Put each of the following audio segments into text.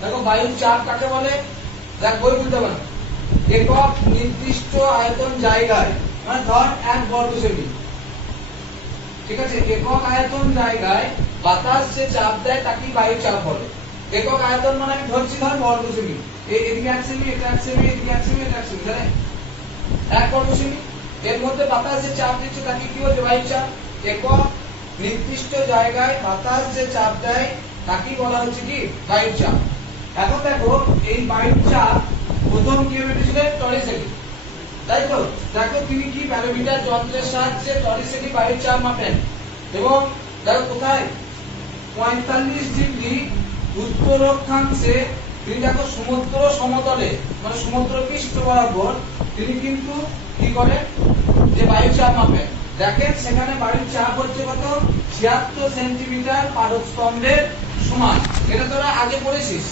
দেখো বায়ুর চাপ কাকে বলে? দেখ বই বুঝতে পারো, একক নির্দিষ্ট আয়তন জায়গায়, মানে ধর 1 বর্গ সেমি, ঠিক আছে, একক আয়তন জায়গায় বাতাস যে চাপ দেয় তাকে বায়ুর চাপ বলে। একক আয়তন মানে আমি ধরছি ধর বর্গ সেমি, এদিকে 1 সেমি, এটা 1 সেমি, এদিকে 1 সেমি, এটা 1 সেমি, তাই 1 বর্গ সেমি। এর মধ্যে বাতাস যে চাপ দিচ্ছে তাকে কি বলছে? বায়ুর চাপ। একক নির্দিষ্ট জায়গায় বাতাস যে চাপ দেয় তাকে বলা হচ্ছে কি? বায়ুর চাপ। এখন দেখো এই বায়ুর চাপ প্রথম কি বেরিয়েছিল? টরিসেটি, তাই তো? দেখো তিনি কি ব্যারোমিটার যন্ত্রের সাহায্যে টরিসেটি বায়ুর চাপ মাপেন এবং দেখো কোথায় 45 ডিগ্রি উত্তর অক্ষাংশে তিনি দেখো সমুদ্র সমতলে, মানে সমুদ্র পৃষ্ঠ বরাবর তিনি কিন্তু কি করেন? যে বায়ুর চাপ মাপেন। দেখেন সেখানে বায়ুর চাপ হচ্ছে কত? 76 সেন্টিমিটার পারস্তম্ভের সমান। এটা তোরা আগে পড়েছিস,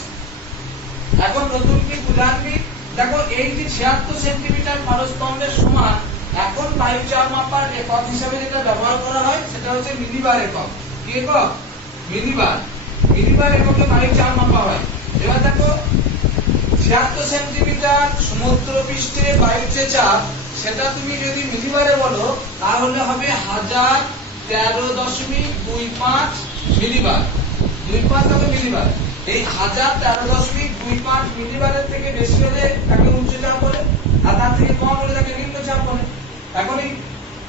এখন নতুন কি জানবি? দেখো এই যে 76 সেন্টিমিটার পারস্তম্ভের সমান, এখন বায়ুর চাপ মাপার একক হিসেবে যেটা ব্যবহার করা হয় সেটা হচ্ছে মিলিবার একক। কি একক? মিলিবার। মিলিবার এককে বায়ুর চাপ মাপা হয়। এবার দেখো 76 সেন্টিমিটার সমুদ্র পৃষ্ঠে বায়ুর যে চাপ সেটা তুমি যদি মিলিবারে বলো তাহলে হবে 1013.25 মিলিবার। 25 কত মিলিবার? এই 1013.25 মিলিবারের থেকে বেশি হলে তাকে উচ্চ চাপ বলে, আর তার থেকে কম হলে তাকে নিম্ন চাপ বলে। এখন এই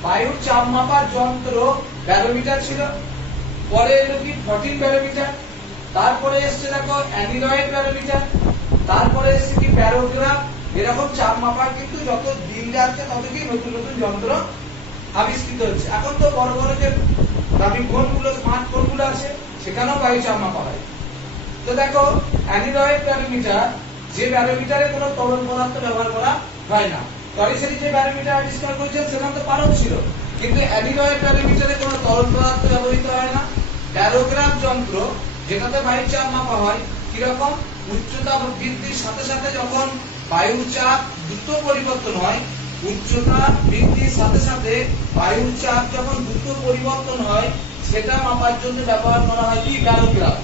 বায়ুর চাপ মাপার যন্ত্র ব্যারোমিটার ছিল, পরে এলো কি 14 ব্যারোমিটার, তারপরে এসছে দেখো অ্যানিলয়েড ব্যারোমিটার, তারপরে এসছে কি ব্যারোগ্রাফ। এরকম চাপ মাপার কিন্তু যত দিন যাচ্ছে তত কি নতুন নতুন যন্ত্র আবিষ্কৃত হচ্ছে। এখন তো বড় বড় যে দামি ফোনগুলো, স্মার্ট ফোনগুলো আছে সেখানেও বায়ু চাপ মাপা হয়। তো দেখো অ্যানিলয়েড ব্যারোমিটার, যে ব্যারোমিটারে কোনো তরল পদার্থ ব্যবহার করা হয় না। টরিসেটি যে ব্যারোমিটার আবিষ্কার করেছেন সেখানে তো পারদ ছিল, কিন্তু অ্যানিলয়েড ব্যারোমিটারে কোনো তরল পদার্থ ব্যবহৃত হয় না। ব্যারোগ্রাফ যন্ত্র, যেটাতে বায়ুর চাপ মাপা হয়, কিরকম? উচ্চতা বৃদ্ধির সাথে সাথে যখন বায়ুর চাপ দ্রুত পরিবর্তন হয়, উচ্চতা বৃদ্ধির সাথে সাথে বায়ুর চাপ যখন দ্রুত পরিবর্তন হয় সেটা মাপার জন্য ব্যবহার করা হয় কি? ব্যারোগ্রাফ।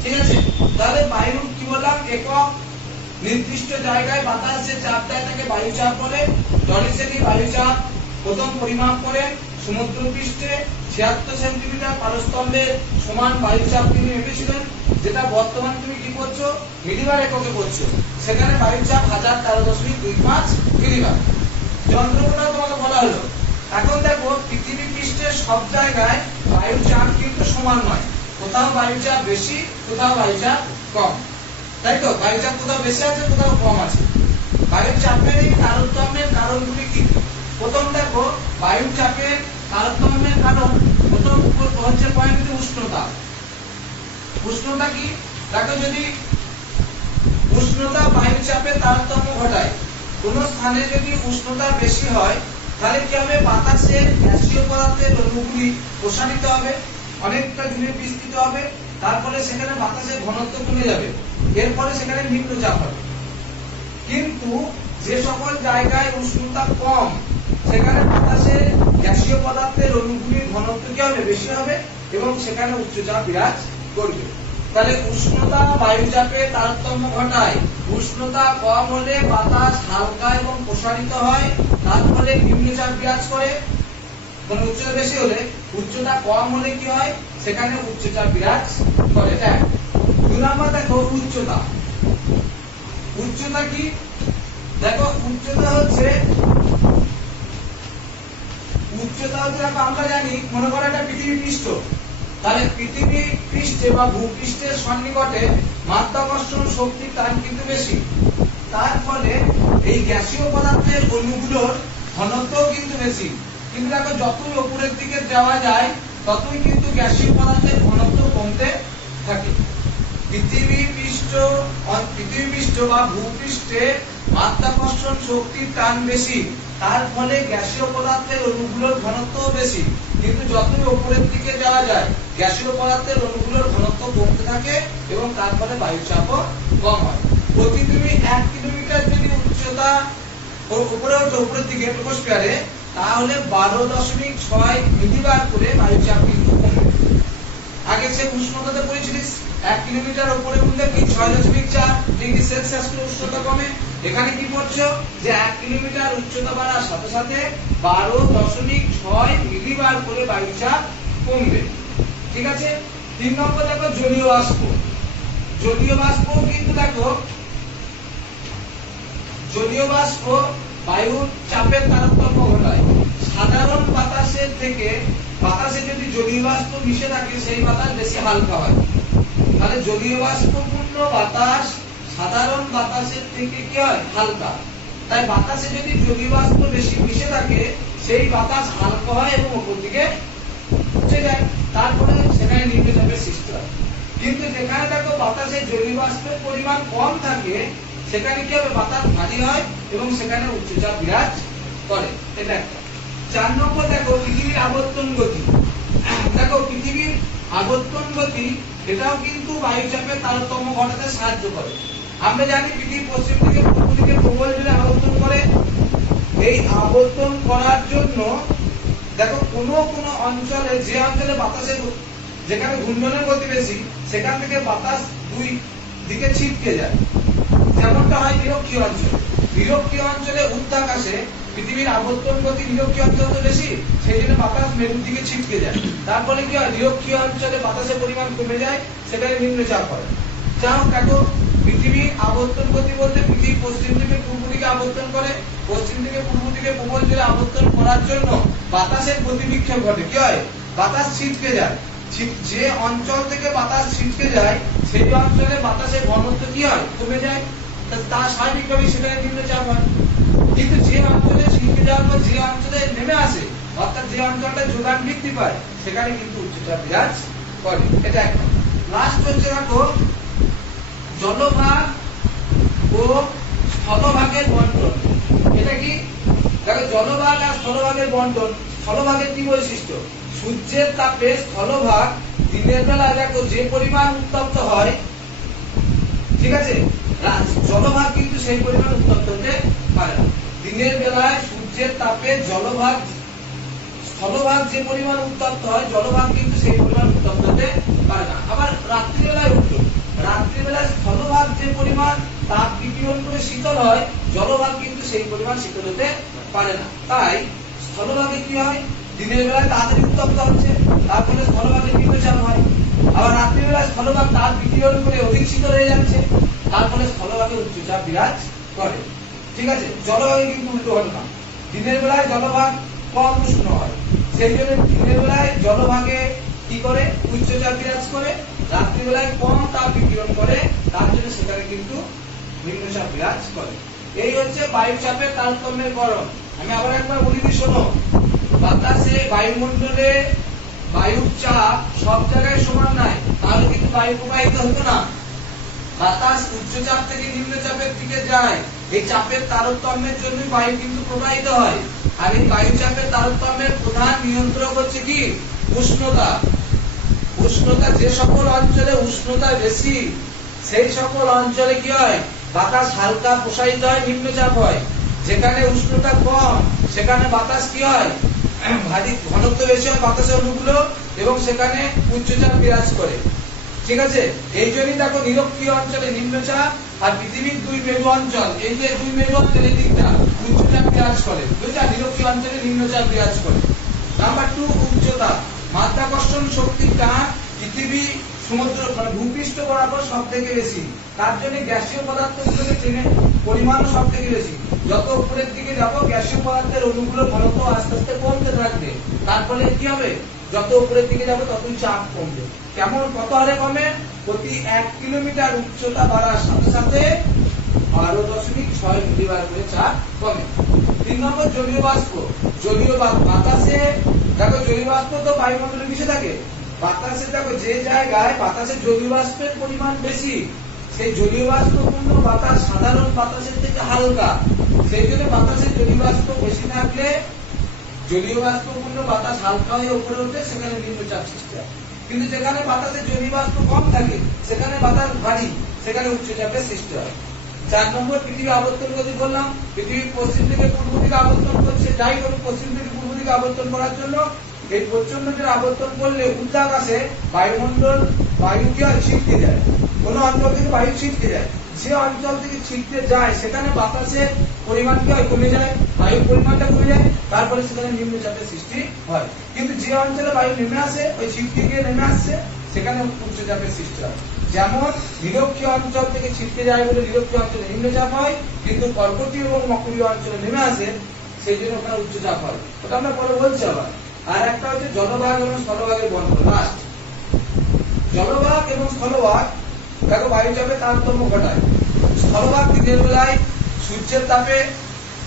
ঠিক আছে, তাহলে বায়ুর কি বললাম? একক নির্দিষ্ট জায়গায় বাতাস যে চাপ দেয় তাকে বায়ু চাপ বলে। টরিসেটি বায়ু চাপ প্রথম পরিমাপ করেন সমুদ্র পৃষ্ঠে 76 সেন্টিমিটার পারস্তম্ভের সমান বায়ু চাপ তিনি মেপেছিলেন, যেটা বর্তমানে তুমি কি করছো? মিলিবার এককে করছো। সেখানে বায়ু চাপ 1013.25 মিলিবার। যন্ত্রটা তোমাকে বলা হলো। এখন দেখো পৃথিবী পৃষ্ঠের সব জায়গায় বায়ু চাপ কিন্তু সমান নয়, কোথাও বায়ু চাপ বেশি, কোথাও বায়ু চাপ কম, তাই তো? বায়ু চাপ কোথাও বেশি আছে, কোথাও কম আছে। বায়ুর চাপের এই তারতম্যের কারণগুলি কি? প্রথম দেখো বায়ুর চাপের তারতম্যের কারণ প্রথম হচ্ছে পয়েন্ট উষ্ণতা। উষ্ণতা কি? দেখো যদি উষ্ণতা বায়ুর চাপে তারতম্য ঘটায়, কোন স্থানে যদি উষ্ণতা বেশি হয় তাহলে কি হবে? বাতাসের গ্যাসীয় পদার্থের অণুগুলি প্রসারিত হবে, অনেকটা দূরে বিস্তৃত হবে, তারপরে সেখানে বাতাসের ঘনত্ব কমে যাবে, এর ফলে সেখানে নিম্নচাপ হবে। কিন্তু যে সকল জায়গায় উষ্ণতা কম সেখানে বাতাসে গ্যাসীয় পদার্থের অণুগুলির ঘনত্ব কি হবে? বেশি হবে এবং সেখানে উচ্চচাপ বিরাজ করবে। তাহলে উষ্ণতা বায়ুচাপে তারতম্য ঘটায়। উষ্ণতা কম হলে বাতাস হালকা এবং প্রসারিত হয়, তার ফলে নিম্নচাপ বিরাজ করে। কোন উচ্চতা বেশি হলে, উচ্চতা কম হলে কি হয়? সেখানে উচ্চচাপ বিরাজ করে। এটা 2 নাম্বার দেখো উচ্চতা। উচ্চতা কি? দেখো উচ্চতা হচ্ছে আমরা জানি, মনে করো একটা পৃথিবী পৃষ্ঠ, তাহলে পৃথিবী পৃষ্ঠে বা ভূপৃষ্ঠের সন্নিকটে মাধ্যাকর্ষণ শক্তির টান কিন্তু বেশি, তার ফলে এই গ্যাসীয় পদার্থের অণুগুলোর ঘনত্ব কিন্তু বেশি। কিন্তু দেখো যতই উপরের দিকে যাওয়া যায় ততই কিন্তু গ্যাসীয় পদার্থের ঘনত্ব কমতে থাকে। পৃথিবী পৃষ্ঠ বা ভূপৃষ্ঠে মাধ্যাকর্ষণ শক্তির টান বেশি, তার ফলে গ্যাসীয় পদার্থের অণুগুলোর ঘনত্ব বেশি। কিন্তু যতই উপরের দিকে যাওয়া যায় গ্যাসীয় পদার্থের অণুগুলোর ঘনত্ব কমতে থাকে এবং তার ফলে বায়ুচাপও কম হয়। প্রতি তুমি 1 কিলোমিটার যদি উচ্চতা উপরে ওঠো, উপরের দিকে ট্রপোস্ফিয়ারে, তাহলে 12.6 মিলিবার করে বায়ুচাপ কিন্তু কমবে। আগে সে উষ্ণতাতে পড়েছিলিস 1 কিলোমিটার উপরে উঠলে কি 6.4 ডিগ্রি সেলসিয়াস উষ্ণতা কমে। এখানে কি পড়ছো যে 1 কিলোমিটার উচ্চতা বাড়ার সাথে সাথে 12.6 মিলিবার করে বায়ুচাপ কমবে। ঠিক আছে। 3 নম্বর দেখো জলীয় বাষ্প। জলীয় বাষ্প কিন্তু দেখো জলীয় বাষ্প বায়ুর চাপের তারতম্য ঘটায়। সাধারণ বাতাসের থেকে বাতাসে যদি জলীয় বাষ্প মিশে থাকে সেই বাতাস বেশি হালকা হয়। তাহলে জলীয় বাষ্পপূর্ণ বাতাস সাধারণ বাতাসের থেকে কি হয় হালকা। তাই বাতাসে যদি জলীয় বাষ্প বেশি মিশে থাকে সেই বাতাস হালকা হয় এবং উপর দিকে উঠে যায়, তারপরে সেখানে নিম্নচাপের সৃষ্টি হয়। কিন্তু যেখানে দেখো বাতাসে জলীয় বাষ্পের পরিমাণ কম থাকে সেখানে কি হবে বাতাস ভারী হয় এবং সেখানে উচ্চচাপ বিরাজ করে। এটা একটা। 4 নম্বর দেখো পৃথিবীর আবর্তন গতি। দেখো পৃথিবীর আবর্তন গতি এটাও কিন্তু বায়ুচাপের তারতম্য ঘটাতে সাহায্য করে। আমরা জানি পৃথিবী পশ্চিম থেকে পূর্ব দিকে প্রবল জোরে আবর্তন করে। এই আবর্তন করার জন্য দেখো কোন অঞ্চলে যে অঞ্চলে বাতাসের যেখানে ঘূর্ণনের গতি বেশি সেখান থেকে বাতাস দুই দিকে ছিটকে যায়। যেমনটা হয় নিরক্ষীয় অঞ্চলে। নিরক্ষীয় অঞ্চলে ঊর্ধ্বাকাশে পৃথিবীর আবর্তন গতি নিরক্ষীয় অঞ্চল তো বেশি, সেই জন্য বাতাস মেরুর দিকে ছিটকে যায়। তারপরে কি হয় নিরক্ষীয় অঞ্চলে বাতাসের পরিমাণ কমে যায়, সেখানে নিম্নচাপ হয়। যাও দেখো পৃথিবীর আবর্তন গতি বলতে পৃথিবী পশ্চিম থেকে পূর্ব দিকে আবর্তন করে। পশ্চিম থেকে পূর্ব দিকে প্রবল জোরে আবর্তন করার জন্য বাতাসের গতি বিক্ষেপ ঘটে। কি হয় বাতাস ছিটকে যায়। যে অঞ্চল থেকে বাতাস ছিটকে যায় সেই অঞ্চলে বাতাসের ঘনত্ব কি হয় কমে যায়, তার স্বাভাবিকভাবেই সেখানে নিম্নচাপ হয়। কিন্তু যে অঞ্চলে ছিটকে যাওয়ার পর যে অঞ্চলে নেমে আসে অর্থাৎ যে অঞ্চলটা যোগান বৃদ্ধি পায় সেখানে কিন্তু উচ্চচাপ বিরাজ করে। এটা একটা। লাস্ট হচ্ছে দেখো জলভাগ ও স্থলভাগের বন্টন। এটা কি দেখো জলভাগ আর স্থলভাগের বন্টন। স্থলভাগের কি বৈশিষ্ট্য? সূর্যের তাপে স্থলভাগ দিনের বেলা দেখো যে পরিমাণ উত্তপ্ত হয়, ঠিক আছে, জলভাগ কিন্তু সেই পরিমাণ উত্তপ্ত হতে পারে না। দিনের বেলায় সূর্যের তাপে জলভাগ স্থলভাগ যে পরিমাণ উত্তপ্ত হয় জলভাগ কিন্তু সেই পরিমাণ উত্তপ্ত হতে পারে না। আবার রাত্রিবেলায় উল্টো, রাত্রিবেলায় স্থলভাগ যে পরিমাণ তাপ বিকিরণ করে শীতল হয় জলভাগ কিন্তু সেই পরিমাণ শীতল হতে পারে না। তাই স্থলভাগে কি হয় দিনের বেলায় তাড়াতাড়ি উত্তপ্ত হচ্ছে তার ফলে স্থলভাগে নিম্নচাপ হয়। আবার রাত্রিবেলায় স্থলভাগ তাপ বিকিরণ করে অধিক শীতল হয়ে যাচ্ছে তার ফলে স্থলভাগে উচ্চচাপ বিরাজ করে। ঠিক আছে। জলভাগে কিন্তু উল্টো ঘটনা। দিনের বেলায় জলভাগ কম উষ্ণ হয়, সেই জন্য দিনের বেলায় জলভাগে কি করে উচ্চচাপ বিরাজ করে, রাত্রিবেলায় কম তাপ বিকিরণ করে তার জন্য সেখানে কিন্তু নিম্নচাপ বিরাজ করে। এই হচ্ছে বায়ুচাপের তারতম্যের কারণ। আমি আবার একবার বলি দিই শোনো। বাতাসে বায়ুমণ্ডলে বায়ুর চাপ সব জায়গায় সমান নয়, তাহলে কিন্তু বায়ু প্রবাহিত হতো না। বাতাস উচ্চচাপ থেকে নিম্নচাপের দিকে যায়, এই চাপের তারতম্যের জন্য বায়ু কিন্তু প্রবাহিত হয়। আর এই বায়ুচাপের তারতম্যের প্রধান নিয়ন্ত্রক হচ্ছে কি উষ্ণতা। উষ্ণতা যে সকল অঞ্চলে উষ্ণতা বেশি সেই সকল অঞ্চলে কি হয় বাতাস হালকা প্রসারিত হয়, নিম্নচাপ হয়। যেখানে উষ্ণতা কম সেখানে বাতাস কি হয় ভারী, ঘনত্ব বেশি হয় বাতাসের অণুগুলো এবং সেখানে উচ্চচাপ বিরাজ করে। ঠিক আছে। এই জন্যই দেখো নিরক্ষীয় অঞ্চলে নিম্নচাপ আর পৃথিবীর দুই মেরু অঞ্চল, এই যে দুই মেরু অঞ্চলের দিকটা উচ্চচাপ বিরাজ করে, বুঝলে নিরক্ষীয় অঞ্চলে নিম্নচাপ বিরাজ করে। নাম্বার 2 উচ্চতা। মাধ্যাকর্ষণ শক্তির টান পৃথিবী সমুদ্র মানে ভূপৃষ্ঠ বরাবর সব থেকে বেশি, তার জন্য গ্যাসীয় পদার্থগুলোকে টেনে পরিমাণও সব থেকে বেশি। যত উপরের দিকে যাবো গ্যাসীয় পদার্থের অণুগুলো ঘনত্ব আস্তে আস্তে কমতে থাকবে, তার ফলে কি হবে যত উপরের দিকে যাবো ততই চাপ কমবে। কেমন কত হারে কমে? প্রতি 1 কিলোমিটার উচ্চতা বাড়ার সাথে সাথে 12.6 মিলিবার করে চাপ কমে। 3 নম্বর জলীয় বাষ্প। জলীয় বাতাসে দেখো জলীয় বাষ্প তো বায়ুমণ্ডলে মিশে থাকে। বাতাসে দেখো যে জায়গায় বাতাসে জলীয় বাষ্পের পরিমাণ বেশি সেই জলীয় বাষ্পপূর্ণ বাতাস সাধারণ বাতাসের থেকে হালকা, সেই জন্য বাতাসে জলীয় বাষ্প বেশি থাকলে জলীয় বাষ্পপূর্ণ বাতাস হালকা হয়ে উপরে ওঠে, সেখানে নিম্নচাপ সৃষ্টি হয়। কিন্তু যেখানে বাতাসে জলীয় বাষ্প কম থাকে সেখানে বাতাস ভারী, সেখানে উচ্চচাপের সৃষ্টি হয়। 4 নম্বর পৃথিবী আবর্তন গতি বললাম। পৃথিবী পশ্চিম থেকে পূর্ব দিকে আবর্তন করছে, যাই হোক পশ্চিম থেকে পূর্ব দিকে আবর্তন করার জন্য এই প্রচন্ড জোরে আবর্তন করলে ঊর্ধ্বাকাশে বায়ুমণ্ডল বায়ু কি হয় ছিটকে যায়, কোন অঞ্চল থেকে বায়ু ছিটকে যায়, যে অঞ্চল থেকে ছিটকে যায় সেখানে বাতাসের পরিমাণ কি হয় কমে যায়, বায়ুর পরিমাণটা কমে যায়, তারপরে সেখানে নিম্নচাপের সৃষ্টি হয়। কিন্তু যে অঞ্চলে বায়ু নেমে আসে ওই ছিটকে গিয়ে নেমে আসছে সেখানে উচ্চচাপের সৃষ্টি হয়। যেমন নিরক্ষীয় অঞ্চল থেকে ছিটকে যায় বলে নিরক্ষীয় অঞ্চলে নিম্নচাপ হয়, কিন্তু কর্কটীয় এবং মকরীয় অঞ্চলে নেমে আসে সেই জন্য ওখানে উচ্চচাপ হয়। ওটা আমরা পরে বলছি আবার। আর একটা হচ্ছে জলভাগ এবং স্থলভাগের বন্টন। লাস্ট জলভাগ এবং স্থলভাগ দেখো বায়ুচাপে তারতম্য ঘটায়। স্থলভাগ দিনের বেলায় সূর্যের তাপে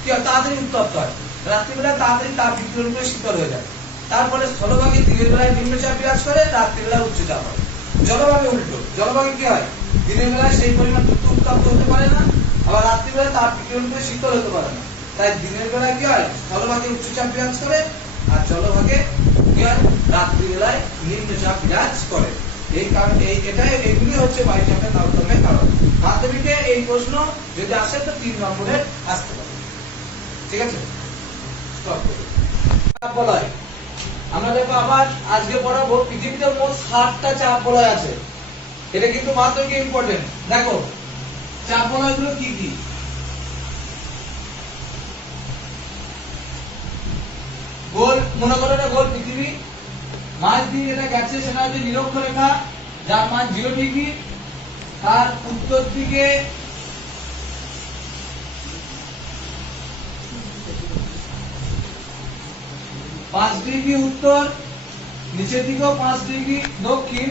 কি হয় তাড়াতাড়ি উত্তপ্ত হয়, রাত্রিবেলায় তাড়াতাড়ি তাপ বিকিরণ করে শীতল হয়ে যায়। তারপরে স্থলভাগে দিনের বেলায় নিম্নচাপ বিরাজ করে, রাত্রিবেলায় উচ্চচাপ হয়। জলভাগে উল্টো, জলভাগে কি হয় দিনের বেলায় সেই পরিমাণ উত্তপ্ত হতে পারে না, আবার রাত্রিবেলায় তাপ বিকিরণ করে শীতল হতে পারে না। তাই দিনের বেলায় কি হয় স্থলভাগে উচ্চচাপ বিরাজ করে, আর জলভাগে কি হয় রাত্রিবেলায় নিম্নচাপ বিরাজ করে। এই কারণে এইগুলি হচ্ছে বায়ুচাপের তারতম্যের কারণ। মাধ্যমিকে এই প্রশ্ন যদি আসে তো 3 নম্বরের আসতে পারে। ঠিক আছে, স্টপ করি। চাপ বলয় আমরা দেখো আবার আজকে পড়াবো পৃথিবীতে মোট 60টা চাপ বলয় আছে। এটা কিন্তু মাধ্যমিকে ইম্পর্টেন্ট। দেখো চাপ বলয়গুলো কি কি। গোল মনে করো এটা গোল পৃথিবী, মাঝ দিয়ে এটা গেছে সেটা হচ্ছে নিরক্ষরেখা যার মান 0 ডিগ্রি, তার উত্তর দিকে 5 ডিগ্রি উত্তর, নিচের দিকেও 5 ডিগ্রি দক্ষিণ।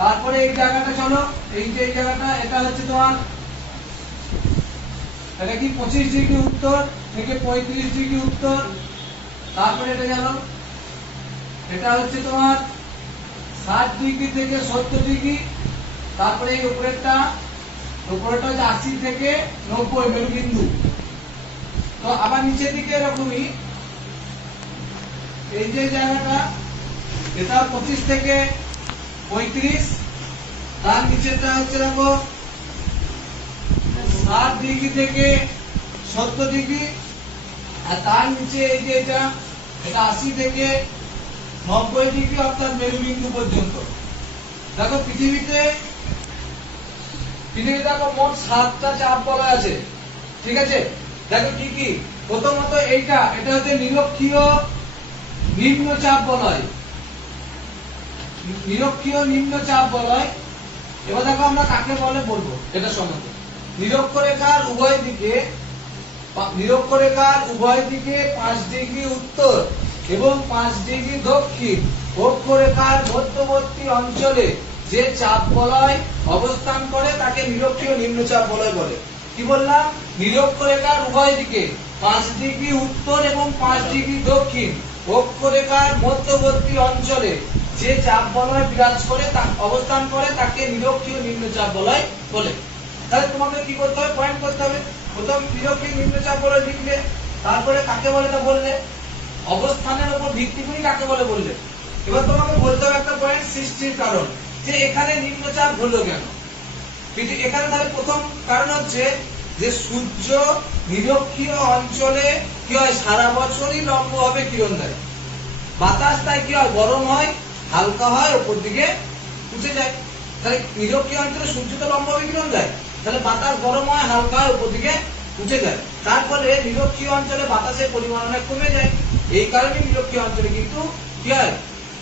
তারপরে এই জায়গাটা চলো, এই যে এই জায়গাটা এটা হচ্ছে তোমার এটা কি 25 ডিগ্রি উত্তর থেকে 35 ডিগ্রি উত্তর। তারপরে এটা গেল, এটা হচ্ছে তোমার 60 ডিগ্রি থেকে 70 ডিগ্রি। তারপরে এই উপরেরটা হচ্ছে 80 থেকে 90 মেরুবিন্দু। তো আবার নিচের দিকে এরকমই এই যে জায়গাটা এটা 25 থেকে 35, তার নিচেরটা হচ্ছে দেখো 60 ডিগ্রি থেকে 70 ডিগ্রি, আর তার নিচে এই যে এটা 80 থেকে 90 ডিগ্রি অর্থাৎ মেরুবিন্দু পর্যন্ত। দেখো পৃথিবীতে দেখো মোট 7টা চাপ বলয় আছে। ঠিক আছে, দেখো কি কি। প্রথমত এটা হচ্ছে নিরক্ষীয় নিম্নচাপ বলয়, নিরক্ষীয় নিম্নচাপ বলয়। এবার দেখো আমরা কাকে বলে বলবো এটা সম্বন্ধে। নিরক্ষরেখার উভয় দিকে 5 ডিগ্রি উত্তর এবং 5 ডিগ্রি দক্ষিণ অক্ষরেখার মধ্যবর্তী অঞ্চলে যে চাপ বলয় অবস্থান করে তাকে নিরক্ষীয় নিম্নচাপ বলয় বলে। কি বললাম, নিরক্ষরেখার উভয় দিকে 5 ডিগ্রি উত্তর এবং 5 ডিগ্রি দক্ষিণ অক্ষরেখার মধ্যবর্তী অঞ্চলে যে চাপ বলয় বিরাজ করে তা অবস্থান করে তাকে নিরক্ষীয় নিম্নচাপ বলয় বলে। তাহলে তোমাকে কি করতে হবে, পয়েন্ট করতে হবে। প্রথম নিরক্ষীয় নিম্নচাপ বলয় লিখলে, তারপরে কাকে বলে তা বললে, অবস্থানের উপর ভিত্তি করে কাকে বলে বললে। এবার তোমাকে বলতে হবে একটা পয়েন্ট সৃষ্টির কারণ, যে এখানে নিম্নচাপ হলো কেন। এখানে তাহলে প্রথম কারণ হচ্ছে যে সূর্য নিরক্ষীয় অঞ্চলে কি হয় সারা বছরই লম্বভাবে কিরণ দেয়। বাতাস তাই কি হয় গরম হয়, হালকা হয়, উপর দিকে উঠে যায়। তাহলে নিরক্ষীয় অঞ্চলে সূর্য তো লম্বভাবে কিরণ দেয়, তাহলে বাতাস গরম হয়, হালকা হয়, উপর দিকে উঠে যায়। তার ফলে নিরক্ষীয় অঞ্চলে বাতাসের পরিমাণ অনেক কমে যায়। এই কারণে নিরক্ষীয় অঞ্চলে কিন্তু কি হয়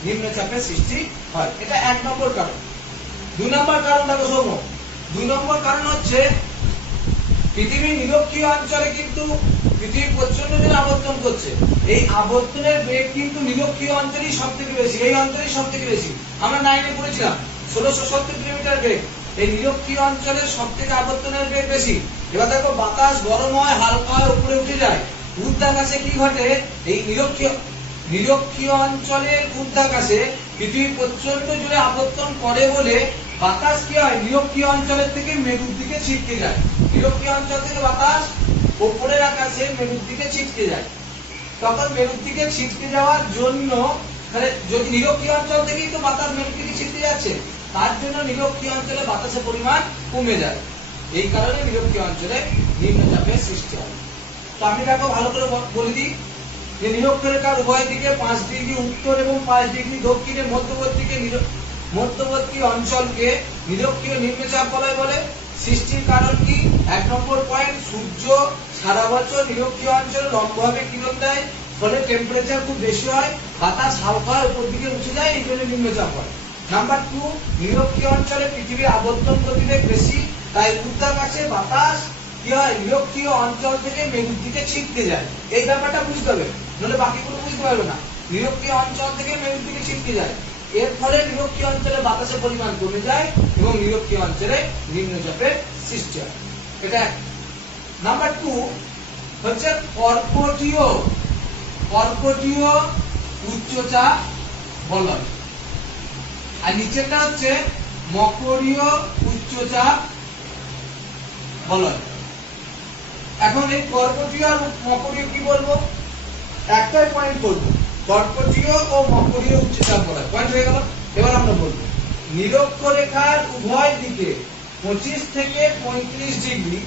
নিম্নচাপের সৃষ্টি হয়। এটা 1 নম্বর কারণ। 2 নম্বর কারণ দেখো শোনো, 2 নম্বর কারণ হচ্ছে পৃথিবীর নিরক্ষীয় অঞ্চলে কিন্তু পৃথিবী প্রচন্ড জোরে আবর্তন করছে। এই আবর্তনের বেগ কিন্তু নিরক্ষীয় অঞ্চলেই সব থেকে বেশি, এই অঞ্চলেই সব থেকে বেশি। আমরা 9-এ পড়েছিলাম 1670 কিলোমিটার বেগ। এই নিরক্ষীয় অঞ্চলে সব থেকে আবর্তনের বেগ বেশি। এবার দেখো বাতাস গরম হয়, হালকা হয়, উপরে উঠে যায়। ঊর্ধ্বাকাশে কি ঘটে, এই নিরক্ষীয় অঞ্চলের ঊর্ধ্বাকাশে পৃথিবী প্রচন্ড জোরে আবর্তন করে বলে বাতাস কি হয় নিরক্ষীয় অঞ্চলের থেকে মেরুর দিকে ছিটকে যায়। নিরক্ষীয় অঞ্চল থেকে বাতাস উপরের আকাশে মেরুর দিকে ছিটকে যায়। তখন মেরুর দিকে ছিটকে যাওয়ার জন্য, তাহলে যদি নিরক্ষীয় অঞ্চল থেকেই তো বাতাস মেরুর দিকে ছিটকে যাচ্ছে, তার জন্য নিরক্ষীয় অঞ্চলে বাতাসের পরিমাণ কমে যায়। এই কারণে নিরক্ষীয় অঞ্চলে নিম্নচাপের সৃষ্টি হয়। তো আমি দেখো ভালো করে বলে দিই যে নিরক্ষরেখার উভয় দিকে 5 ডিগ্রি উত্তর এবং 5 ডিগ্রি দক্ষিণের মধ্যবর্তীকে মধ্যবর্তী অঞ্চলকে নিরক্ষীয় নিম্নচাপ বলয় বলে। সৃষ্টির কারণ কি? 1 নম্বর পয়েন্ট, সূর্য সারা বছর নিরক্ষীয় অঞ্চলে লম্বভাবে কিরণ দেয়, ফলে টেম্পারেচার খুব বেশি হয়, বাতাস হালকা উপর দিকে উঠে যায়, এই জন্য নিম্নচাপ হয়। নাম্বার 2, নিরক্ষীয় অঞ্চলে পৃথিবীর আবর্তন গতিবেগ বেশি, তাই ঊর্ধ্বাকাশে বাতাস কি হয়, নিরক্ষীয় অঞ্চল থেকে মেরুর দিকে ছিটকে যায়। এই ব্যাপারটা বুঝতে হবে, নাহলে বাকিগুলো বুঝতে পারবে না। নিরক্ষীয় অঞ্চল থেকে মেরুর দিকে ছিটকে যায়, এর ফলে নিরক্ষীয় অঞ্চলে বাতাসের পরিমাণ কমে যায় এবং নিরক্ষীয় অঞ্চলে নিম্নচাপের সৃষ্টি হয়। এটা নাম্বার 2 হচ্ছে কর্কটীয় উচ্চচাপ বলয়, আর নিচেরটা হচ্ছে মকরীয় উচ্চচাপ বলয়। এখন এই কর্কটীয় আর মকরীয় কি বলবো? একটাই পয়েন্ট করবো, কর্কটীয় ও মকরীয় উচ্চচাপ বলয়। পয়েন্ট হয়ে গেল। এবার আমরা বলবো নিরক্ষরেখার উভয় দিকে 25 থেকে 35 ডিগ্রি,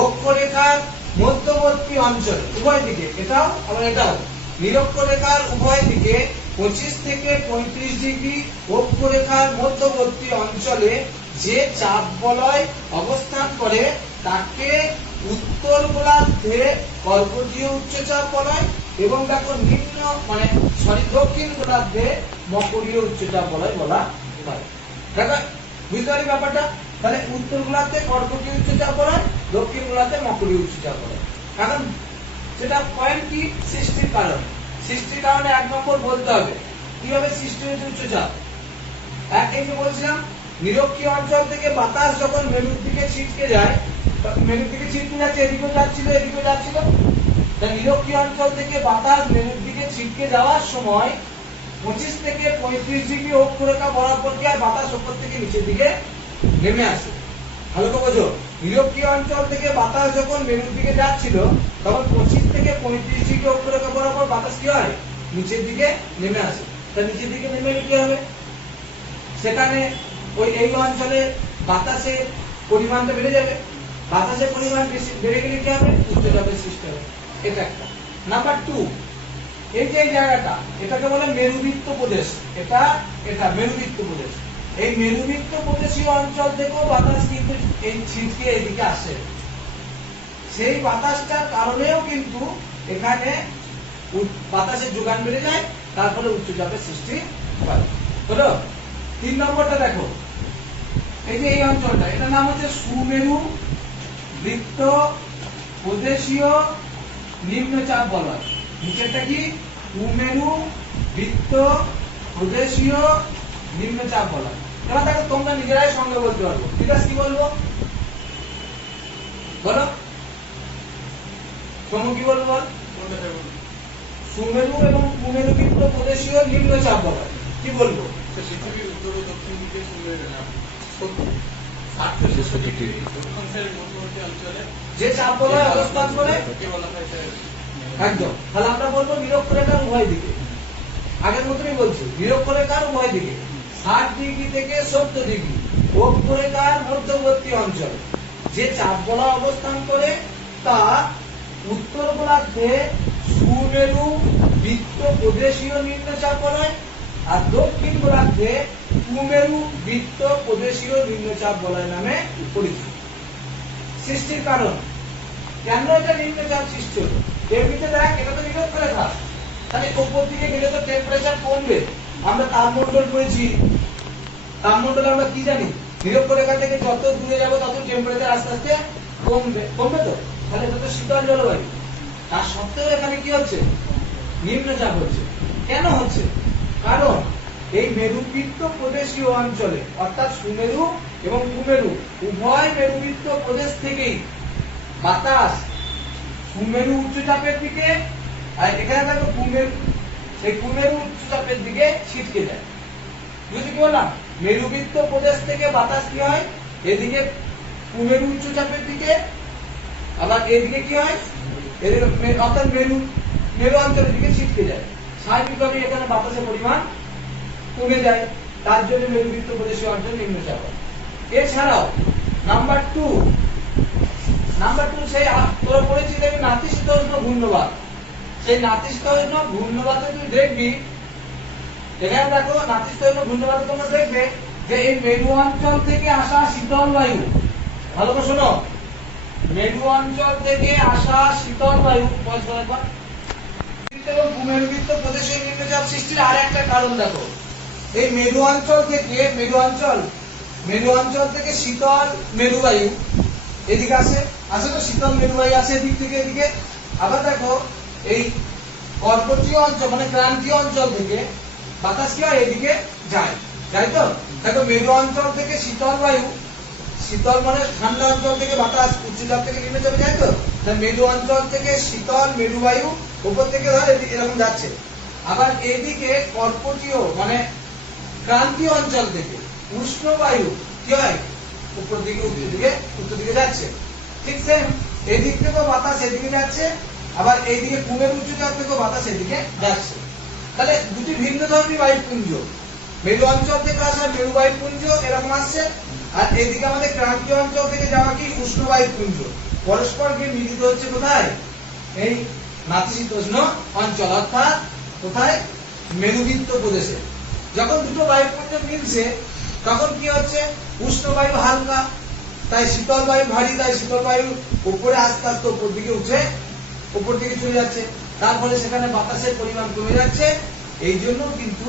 অক্ষরেখার মধ্যবর্তী অঞ্চলে উভয় দিকে, এটাও আবার এটাও, নিরক্ষরেখার উভয় দিকে 25 থেকে 35 ডিগ্রি, অক্ষরেখার মধ্যবর্তী অঞ্চলে যে চাপ বলয় অবস্থান করে তাকে উত্তর গোলার্ধে কর্কটীয় উচ্চচাপ বলয় এবং দেখো দক্ষিণ গোলার্ধে মকরীয় উচ্চচাপ বলয় বলা হয়। দেখো বুঝতে পারি ব্যাপারটা? তাহলে উত্তর গোলার্ধে কর্কটীয় উচ্চচাপ বলয়, দক্ষিণ গোলার্ধে মকরীয় উচ্চচাপ বলয়। এখন সেটা পয়েন্ট কি? সৃষ্টির কারণ। সৃষ্টির কারণে 1 নম্বর বলতে হবে কিভাবে সৃষ্টি হয়েছে উচ্চচাপ। এই যে বলছিলাম নিরক্ষীয় অঞ্চল থেকে বাতাস যখন মেরুর দিকে ছিটকে যায়, মেরুর দিকে ছিটকে যাচ্ছে, এদিকেও যাচ্ছিল, তাই নিরক্ষীয় অঞ্চল থেকে বাতাস মেরুর দিকে ছিটকে যাওয়ার সময় 25 থেকে 35 ডিগ্রি অক্ষরেখা বরাবর দিয়ে বাতাস উপর থেকে নিচের দিকে নেমে আসে। ভালো করে বোঝো, নিরক্ষীয় অঞ্চল থেকে বাতাস যখন মেরুর দিকে যাচ্ছিল তখন 25 থেকে 35 ডিগ্রি অক্ষরেখা বরাবর বাতাস কি হয়, নিচের দিকে নেমে আসে। তা নিচের দিকে নেমে কি হবে? সেখানে এই অঞ্চলে বাতাসের পরিমাণটা বেড়ে যাবে, বাতাসের পরিমাণ বেড়ে গেলে কি হবে, উচ্চচাপের সৃষ্টি হবে। এটা একটা। নাম্বার 2, এই যে জায়গাটা, এটাকে বলে মেরুবৃত্ত প্রদেশ। এটা মেরুবৃত্ত প্রদেশ। এই মেরুবৃত্ত প্রদেশীয় অঞ্চল থেকেও বাতাস কিন্তু এই ছিটকে এদিকে আসে। সেই বাতাসটার কারণেও কিন্তু এখানে বাতাসের যোগান বেড়ে যায়, তারপরে উচ্চচাপের সৃষ্টি হয়। হলো 3 নম্বরটা দেখো, এই যে এই অঞ্চলটা, এটার নাম হচ্ছে সুমেরু বৃত্ত প্রদেশীয় নিম্নচাপ বলয়। নিচেরটা কি? সুমেরু বৃত্ত প্রদেশীয় নিম্নচাপ বলয়। এবার দেখো তোমরা নিজেরাই সঙ্গে বলতে পারবো। ঠিক আছে, কি বলবো বলো? তোমরা কি বলবো? সুমেরু এবং কুমেরু বৃত্ত প্রদেশীয় নিম্নচাপ বলয়। কি বলবো? পৃথিবীর উত্তর ও দক্ষিণ দিকে যে চাপ বলয় অবস্থান করে একদম, তাহলে আমরা বলবো নিরক্ষরেখার উভয় দিকে। আগের মতনই বলছি, নিরক্ষরেখার উভয় দিকে 60 ডিগ্রি থেকে 70 ডিগ্রি, অক্ষরেখার মধ্যবর্তী অঞ্চল যে চাপ বলয় অবস্থান করে তা উত্তর গোলার্ধে সুমেরু বৃত্ত প্রদেশীয় নিম্নচাপ বলয়, আর দক্ষিণ গোলার্ধে কুমেরু বৃত্ত প্রদেশীয় নিম্নচাপ বলয় নামে পরিচিত। সৃষ্টির কারণ, কেন এটা নিম্নচাপ সৃষ্টি হলো? এমনিতে দেখ, এটা তো নিরক্ষরেখা, তাহলে উপর দিকে গেলে তো টেম্পারেচার কমবে। আমরা তাপমণ্ডল পড়েছি, তাপমণ্ডল আমরা কি জানি, নিরক্ষরেখা থেকে যত দূরে যাবো তত টেম্পারেচার আস্তে আস্তে কমবে তো, তাহলে এটা তো শীতল জলবায়ু। তার সত্ত্বেও এখানে কি হচ্ছে, নিম্নচাপ হচ্ছে। কেন হচ্ছে? কারণ এই মেরুবৃত্ত প্রদেশীয় অঞ্চলে, অর্থাৎ সুমেরু এবং কুমেরু উভয় মেরুবৃত্ত প্রদেশ থেকেই বাতাস কুমেরু উচ্চচাপের দিকে, আর এখানে দেখো কুমেরু উচ্চচাপের দিকে ছিটকে যায়। বুঝলি কি বললাম? মেরুবৃত্ত প্রদেশ থেকে বাতাস কি হয়, এদিকে কুমেরু উচ্চচাপের দিকে, আবার এদিকে কি হয়, অর্থাৎ মেরু অঞ্চলের দিকে ছিটকে যায়। স্বাভাবিকভাবে এখানে বাতাসের পরিমাণ কমে যায়, তার জন্য মেরুবৃত্ত প্রদেশীয় অঞ্চল নিম্নচাপ হয়। এছাড়াও নাম্বার 2 সেই তোরা পড়েছি দেখবি নাতিশীতোষ্ণ ঘূর্ণবাত। সেই নাতিশীতোষ্ণ ঘূর্ণবাতে তুই দেখবি, এখানে দেখো নাতিশীতোষ্ণ ঘূর্ণবাতে তোমরা দেখবে যে এই মেরু অঞ্চল থেকে আসা শীতল বায়ু, ভালো করে শোনো, মেরু অঞ্চল থেকে আসা শীতল বায়ু এবং ভূমেরুবৃত্ত প্রদেশে নিম্নচাপ সৃষ্টির আর একটা কারণ দেখো, এই মেরু অঞ্চল থেকে শীতল মেরুবায়ু এদিকে আসে তো, শীতল মেরুবায়ু আছে এদিক থেকে এদিকে। আবার দেখো এই কর্কটীয় অঞ্চল মানে ক্রান্তীয় অঞ্চল থেকে বাতাস কি হয় এদিকে যায়, তাই তো? দেখো মেরু অঞ্চল থেকে শীতল বায়ু, শীতল মানে ঠান্ডা অঞ্চল থেকে বাতাস উচ্চচাপ থেকে নিম্নচাপে যায় তো, তাই মেরু অঞ্চল থেকে শীতল মেরুবায়ু উপর থেকে ধরে এরকম যাচ্ছে। আবার এদিকে কর্কটীয় মানে ক্রান্তীয় অঞ্চল থেকে উষ্ণ বায়ু কি হয় উপর দিকে উত্তর দিকে যাচ্ছে। ঠিক সেম এদিক থেকে বাতাস এদিকে যাচ্ছে, আবার এইদিকে কুমের উচ্চচাপ থেকে বাতাস এদিকে যাচ্ছে। তাহলে দুটি ভিন্ন ধর্মী বায়ুপুঞ্জ, মেরু অঞ্চল থেকে আসা মেরু বায়ুপুঞ্জ এরকম আসছে, আর এদিকে আমাদের ক্রান্তীয় অঞ্চল থেকে যাওয়া কি উষ্ণ বায়ুপুঞ্জ পরস্পর গিয়ে মিলিত হচ্ছে কোথায়, এই নাতিশীতোষ্ণ অঞ্চল, অর্থাৎ কোথায় মেরুবৃত্ত প্রদেশে। যখন দুটো বায়ুপুঞ্জ মিলছে তখন কি হচ্ছে, উষ্ণ বায়ু হালকা তাই শীতল বায়ু ভারী, তাই শীতল বায়ু উপরে আস্তে আস্তে উপর দিকে উঠে উপর দিকে চলে যাচ্ছে, তার ফলে সেখানে বাতাসের পরিমাণ কমে যাচ্ছে। এই জন্য কিন্তু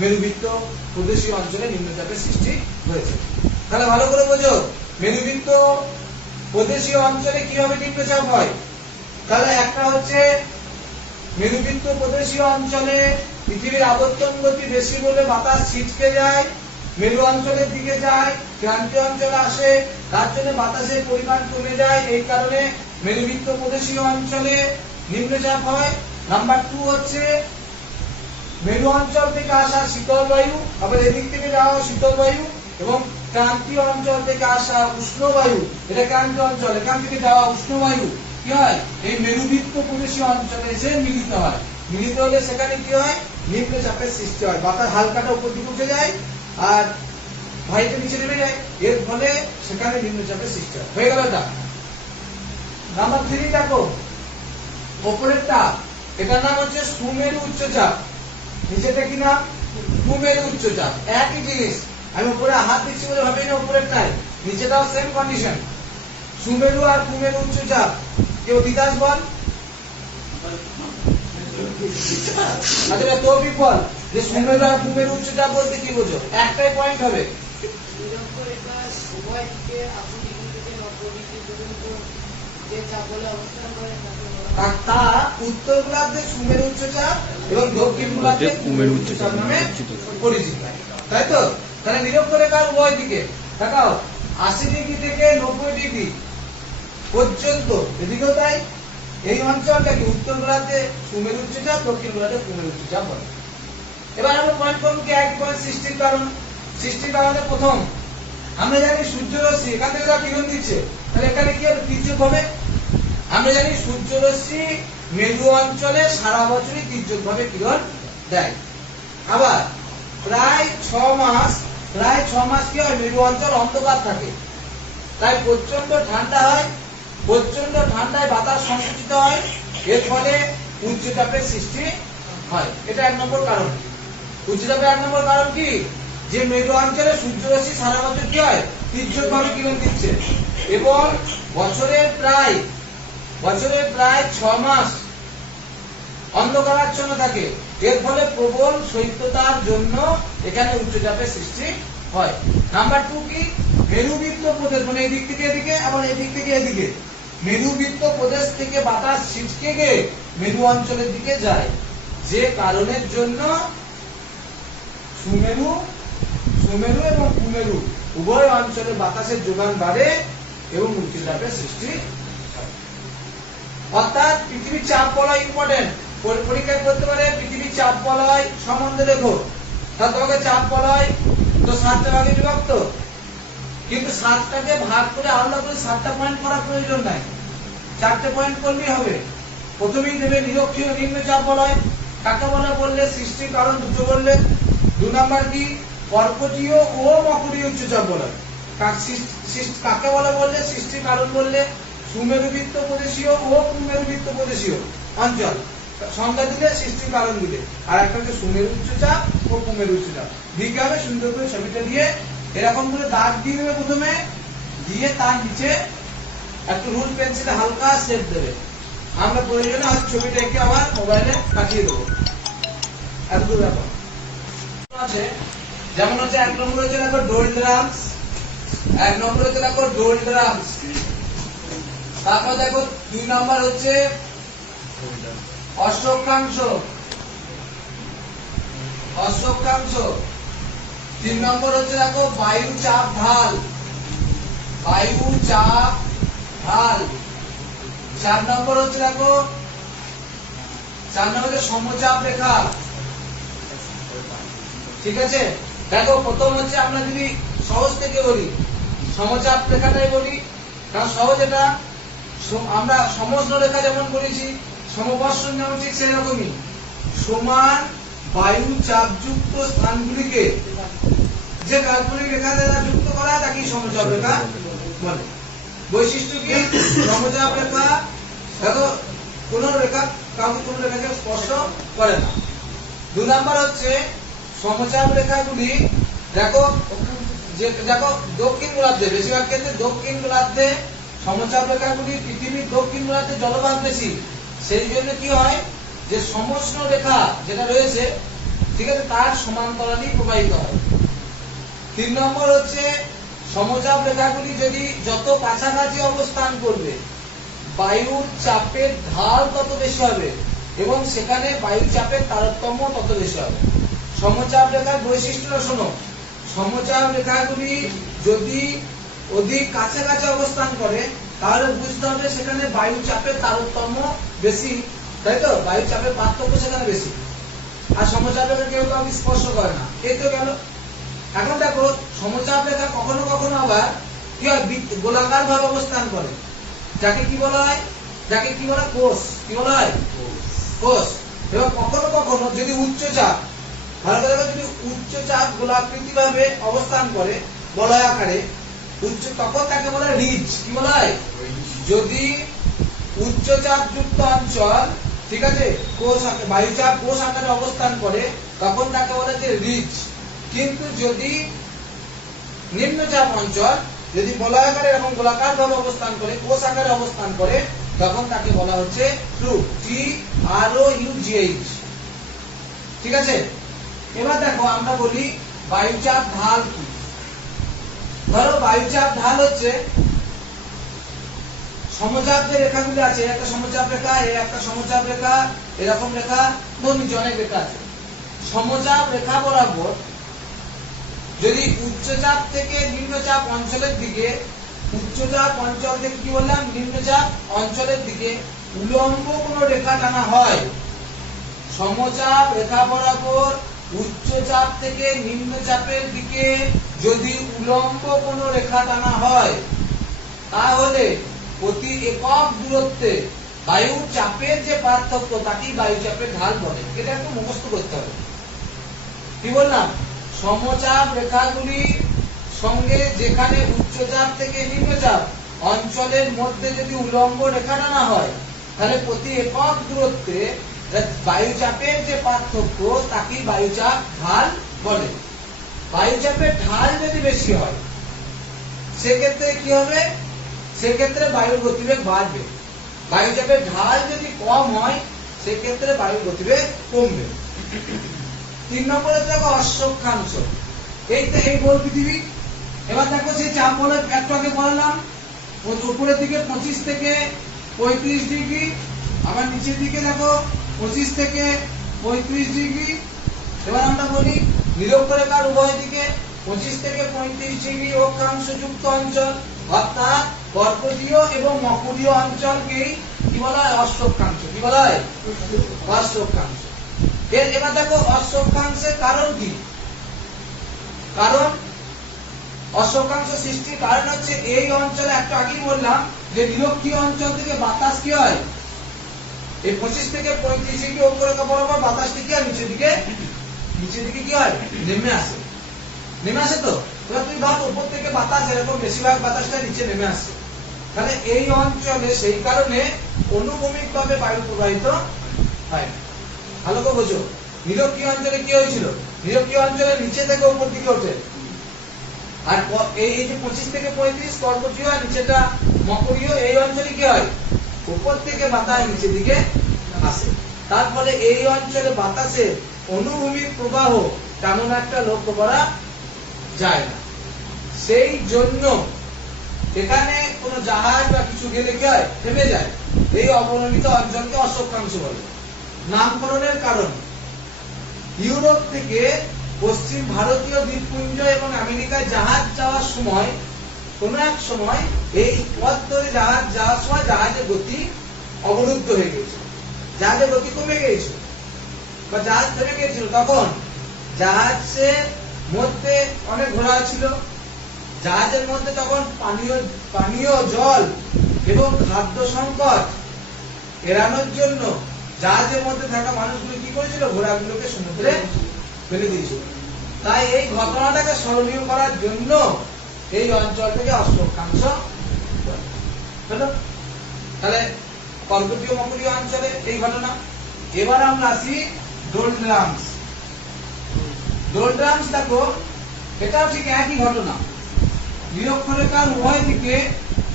মেরুবৃত্ত প্রদেশীয় অঞ্চলে নিম্নচাপের সৃষ্টি হয়েছে। তাহলে ভালো করে বোঝো, মেরুবৃত্ত প্রদেশীয় অঞ্চলে কিভাবে নিম্নচাপ হয়। তাহলে একটা হচ্ছে মেরুবৃত্ত প্রদেশীয় অঞ্চলে পৃথিবীর আবর্তন গতি বেশি বলে বাতাস ছিটকে যায়, মেরু অঞ্চলের দিকে যায়, ক্রান্তীয় অঞ্চলে আসে, তার জন্য বাতাসের পরিমাণ কমে যায়, এই কারণে মেরুবৃত্ত প্রদেশীয় অঞ্চলে নিম্নচাপ হয়। নাম্বার 2 হচ্ছে মেরু অঞ্চল থেকে আসা শীতল বায়ু, আবার এদিক থেকে যাওয়া শীতল বায়ু এবং ক্রান্তীয় অঞ্চল থেকে আসা উষ্ণ বায়ু, এটা ক্রান্তীয় অঞ্চল, এখান থেকে যাওয়া উষ্ণ বায়ু কি হয় এই মেরুবৃত্ত প্রদেশীয় অঞ্চলে এসে মিলিত হয়। মিলিত হলে সেখানে কি হয়, নিম্নচাপের সৃষ্টি হয়, বাতাস হালকাটা উপর দিকে উঠে যায় আর ভারীটা নিচে নেমে যায়, এর ফলে সেখানে নিম্নচাপের সৃষ্টি হয়। হয়ে গেল এটা। নাম্বার 3 দেখো, উপরেরটা এটার নাম হচ্ছে সুমেরু উচ্চচাপ, নিচেটা কি নাম, কুমেরু উচ্চচাপ। একই জিনিস, আমি উপরে হাত দিচ্ছি বলে ভাবি না উপরেরটাই, নিচেটাও সেম কন্ডিশন। সুমেরু আর কুমেরু উচ্চচাপ, কেউ দিদাস বল, আচ্ছা তৌফিক বল যে সুমেরু আর কুমেরু উচ্চচাপ বলতে কি বোঝো, একটাই পয়েন্ট হবে। তা উত্তর গোলার্ধে সুমেরু উচ্চচাপ এবং দক্ষিণ গোলার্ধে কুমেরু উচ্চচাপ নামে পরিচিত, তাই তো? তাহলে নিরক্ষরেখার উভয় দিকে দেখাও 80 ডিগ্রি থেকে 90 ডিগ্রি পর্যন্ত এদিকেও তাই, এই অঞ্চলটাকে উত্তর গোলার্ধে সুমেরু উচ্চচাপ, দক্ষিণ গোলার্ধে কুমেরু উচ্চচাপ বলে। এবার আমরা পয়েন্ট করব কি, এক পয়েন্ট সৃষ্টির কারণ। সৃষ্টির কারণে প্রথম আমরা জানি সূর্যরশ্মি এখান থেকে যা কিরণ দিচ্ছে, তাহলে এখানে কি হবে, তির্যক হবে। আমরা জানি সূর্যরশ্মি মেরু অঞ্চলে সারা বছরই তির্যক ভাবে কিরণ দেয়। আবার প্রায় 6 মাস কি হয়, মেরু অঞ্চল অন্ধকার থাকে, তাই প্রচন্ড ঠান্ডা হয়, প্রচন্ড ঠান্ডায় বাতাস সংকুচিত হয়, এর ফলে উচ্চচাপের সৃষ্টি হয়। এটা 1 নম্বর কারণ। উচ্চচাপের 1 নম্বর কারণ কি, যে মেরু অঞ্চলে সূর্যরশ্মি সারা বছর কি হয়, তির্যক ভাবে কিরণ দিচ্ছে এবং বছরের প্রায় 6 মাস অন্ধকারাচ্ছন্ন থাকে, এর ফলে প্রবল শৈত্যতার জন্য এখানে উচ্চচাপের সৃষ্টি হয়। নাম্বার 2 কি, মেরুবৃত্ত প্রদেশ মানে এদিক থেকে এদিকে আবার এদিক থেকে এদিকে, মেরুবৃত্ত প্রদেশ থেকে বাতাস ছিটকে গিয়ে মেরু অঞ্চলের দিকে যায়, যে কারণের জন্য সুমেরু এবং কুমেরু উভয় অঞ্চলে বাতাসের যোগান বাড়ে এবং উচ্চচাপের সৃষ্টি হয়। অর্থাৎ পৃথিবীর চাপ বলয় ইম্পর্টেন্ট, পরীক্ষায় করতে পারে পৃথিবীর চাপ বলয় সম্বন্ধে লেখো। তাহলে তোমাকে চাপ বলয় তো 7টা ভাগে বিভক্ত, কিন্তু 7টাকে ভাগ করে আলাদা করে 7টা পয়েন্ট করার প্রয়োজন নাই, 4টে পয়েন্ট করলেই হবে। প্রথমেই দেবে নিরক্ষীয় নিম্নচাপ বলয়, কাকে বলে বললে সৃষ্টির কারণ দুটো বললে। 2 নাম্বার কি, কর্কটীয় ও মকরীয় উচ্চচাপ বলয়, কাকে বলে বললে সৃষ্টির কারণ বললে সুমেরুবৃত্ত প্রদেশীয় ও কুমেরুবৃত্ত প্রদেশীয় অঞ্চল। সংজ্ঞা দিলে, সৃষ্টির কারণ দিলে, আর একটা হচ্ছে সুমেরু উচ্চচাপ ও কুমেরু উচ্চচাপ। দিকে হবে সুন্দর করে ছবিটা দিয়ে এরকম করে দাগ দিয়ে দেবে প্রথমে, দিয়ে তার নিচে একটু রুল পেন্সিলে হালকা শেপ দেবে। আমরা প্রয়োজনে হয়তো ছবিটা এঁকে আমার মোবাইলে পাঠিয়ে দেবো। এতটুকু ব্যাপার আছে। যেমন হচ্ছে 1 নম্বর হচ্ছে দেখো ডোলড্রামস, 1 নম্বর হচ্ছে দেখো ডোলড্রামস। তারপর দেখো 2 নম্বর হচ্ছে অশ্বক্ষাংশ, অশ্বক্ষাংশ। 3 নম্বর হচ্ছে দেখো বায়ু চাপ ঢাল, বায়ু চাপ ঢাল। 4 নম্বর হচ্ছে দেখো, 4 নম্বর হচ্ছে সমচাপ রেখা। ঠিক আছে, দেখো প্রথম হচ্ছে আমরা যদি সহজ থেকে বলি, সমচাপ রেখাটাই বলি, কারণ সহজ এটা। আমরা সমষ্ণ রেখা যেমন বলেছি, সমবর্ষণ যেমন ঠিক সেই রকমই, সমান বায়ু চাপযুক্ত স্থানগুলিকে যে কাল্পনিক রেখা দ্বারা যুক্ত করা তাকে সমচাপ রেখা বলে। বৈশিষ্ট্য কি? সমচাপ রেখা দেখো কোন রেখা কাউকে কোন রেখাকে স্পর্শ করে না। 2 নম্বর হচ্ছে সমচাপ রেখাগুলি দেখো যে দেখো দক্ষিণ গোলার্ধে, বেশিরভাগ ক্ষেত্রে দক্ষিণ গোলার্ধে সমচাপ রেখাগুলি, পৃথিবীর দক্ষিণ গোলার্ধে জলভাগ বেশি, সেই জন্য কি হয় যে সমষ্ণ রেখা যেটা রয়েছে, ঠিক আছে, তার সমান্তরালেই প্রবাহিত হয়। 3 নম্বর হচ্ছে সমচাপ রেখাগুলি যদি যত কাছাকাছি অবস্থান করবে, বায়ুর চাপের ঢাল তত বেশি হবে এবং সেখানে বায়ু চাপের তারতম্য তত বেশি হবে। সমচাপ রেখার বৈশিষ্ট্যটা শোনো, সমচাপ রেখাগুলি যদি অধিক কাছাকাছি অবস্থান করে তাহলে বুঝতে হবে সেখানে বায়ু চাপের তারতম্য বেশি, তাই তো, বায়ু চাপের পার্থক্য সেখানে বেশি। আর সমচাপ রেখা কেউ কাউকে স্পর্শ করে না, এই তো গেল। এখন দেখো সমচাপ রেখা কখনো কখনো আবার কি হয়, গোলাকার ভাবে অবস্থান করে, যাকে কি বলা হয়, যাকে কি বলা হয় কোষ, কি বলা হয় কোষ। এবং কখনো কখনো যদি উচ্চচাপ, ভালো করে দেখো, যদি উচ্চচাপ গোলাকৃতি ভাবে অবস্থান করে বলয় আকারে উচ্চ, তখন তাকে বলা হয় রিজ, কি বলা হয়, যদি উচ্চচাপ যুক্ত অঞ্চল, ঠিক আছে, কোষ বায়ুচাপ কোষ আকারে অবস্থান করে তখন তাকে বলা যে রিজ। কিন্তু যদি নিম্নচাপ অঞ্চল যদি বলয় আকারে এবং গোলাকার ভাবে অবস্থান করে, কোষ আকারে অবস্থান করে, তখন তাকে বলা হচ্ছে ট্রুক, TROUGH। ঠিক আছে, এবার দেখো আমরা বলি বায়ুচাপ ঢাল কি। ধরো বায়ুচাপ ঢাল হচ্ছে সমচাপ যে রেখাগুলি আছে, একটা সমচাপ রেখা, একটা সমচাপ রেখা, এরকম রেখা নিচে অনেক রেখা আছে। সমচাপ রেখা বরাবর যদি উচ্চচাপ থেকে নিম্নচাপ অঞ্চলের দিকে, উচ্চচাপ অঞ্চল থেকে কি বললাম, নিম্নচাপ অঞ্চলের দিকে উলম্ব কোন রেখা টানা হয়, সমচাপ রেখা বরাবর উচ্চচাপ থেকে নিম্নচাপের দিকে যদি উলম্ব কোন রেখা টানা হয়, তাহলে প্রতি একক দূরত্বে বায়ু চাপের যে পার্থক্য তাকেই বায়ু চাপের ঢাল বলে। এটা একটু মুখস্থ করতে হবে। কি বললাম, সমচাপ রেখাগুলি সঙ্গে যেখানে উচ্চচাপ থেকে নিম্নচাপ অঞ্চলের মধ্যে যদি উলম্ব রেখা টানা হয়, তাহলে প্রতি একক দূরত্বে বায়ুচাপের যে পার্থক্য তাকেই বায়ুচাপ ঢাল বলে। বায়ুচাপের ঢাল যদি বেশি হয় সেক্ষেত্রে কি হবে, সেক্ষেত্রে বায়ুর গতিবেগ বাড়বে। বায়ুচাপের ঢাল যদি কম হয় সেক্ষেত্রে বায়ুর গতিবেগ কমবে। 3 নম্বরে দেখো অশ্বক্ষাংশ, এই গোল পৃথিবী। এবার দেখো সেই চাপ বলে একটু আগে বললাম, উপরের দিকে 25 থেকে 35 ডিগ্রি, আবার নিচের দিকে দেখো 25 থেকে 35 ডিগ্রি। এবার আমরা বলি নিরক্ষরেখার উভয় দিকে 25 থেকে 35 ডিগ্রি অক্ষাংশ যুক্ত অঞ্চল, অর্থাৎ কর্কটীয় এবং মকরীয় অঞ্চলকেই কি বলা হয়, অশ্বক্ষাংশ। কি বলা হয়, অশ্বক্ষাংশ। এবার দেখো অশ্বক্ষাংশের কারণ কি, কারণ অশ্বক্ষাংশ সৃষ্টির কারণ হচ্ছে এই অঞ্চলে একটু আগেই বললাম যে নিরক্ষীয় অঞ্চল থেকে বাতাস কি হয়, এই 25 থেকে 35 ডিগ্রি অক্ষরেখা বরাবর বাতাসটি কি হয়, নিচের দিকে কি হয়, নেমে আসে। নেমে আসে তো, এবার তুই ভাব উপর থেকে বাতাস এরকম বেশিরভাগ বাতাসটা নিচে নেমে আসছে, তাহলে এই অঞ্চলে সেই কারণে অনুভূমিক ভাবে বায়ু প্রবাহিত হয় না। ভালো করে বোঝো, নিরক্ষীয় অঞ্চলে কি হয়েছিল? নিরক্ষীয় অঞ্চলে নিচে থেকে উপর দিকে ওঠে, আর এই যে 25 থেকে 35 কর্কটীয় আর নিচেটা মকরীয়, এই অঞ্চলে কি হয়? উপর থেকে বাতাস নিচের দিকে আসে। তার ফলে এই অঞ্চলে বাতাসের অনুভূমিক প্রবাহ তেমন একটা লক্ষ্য করা যায় না। সেই জন্য এখানে কোনো জাহাজ বা কিছু গেলে কি হয়? থেমে যায়। এই অবনমিত অঞ্চলকে অশ্বক্ষাংশ বলে। নামকরণের কারণ, ইউরোপ থেকে পশ্চিম ভারতীয় দ্বীপপুঞ্জ এবং আমেরিকায় জাহাজ যাওয়ার সময় কোন এক সময় এই পথ ধরে জাহাজ যাওয়ার সময় জাহাজের গতি অবরুদ্ধ হয়ে গেছে, জাহাজের গতি কমে গিয়েছিল বা জাহাজ থেমে গিয়েছিল। তখন জাহাজের মধ্যে অনেক ঘোড়া ছিল, জাহাজের মধ্যে তখন পানীয় জল এবং খাদ্য সংকট এড়ানোর জন্য জাহাজের মধ্যে থাকা মানুষগুলো কি করেছিল? ঘোড়াগুলোকে সমুদ্রে ফেলে দিয়েছিল। তাই এই ঘটনাটাকে স্মরণীয় করার জন্য এই অঞ্চলটাকে অশ্বক্ষাংশ হলো। তাহলে কর্কটীয় মকরীয় অঞ্চলে এই ঘটনা। এবার আমরা আসি ডোলড্রামস। ডোলড্রামস দেখো, এটাও ঠিক একই ঘটনা। নিরক্ষরেখার উভয় দিকে,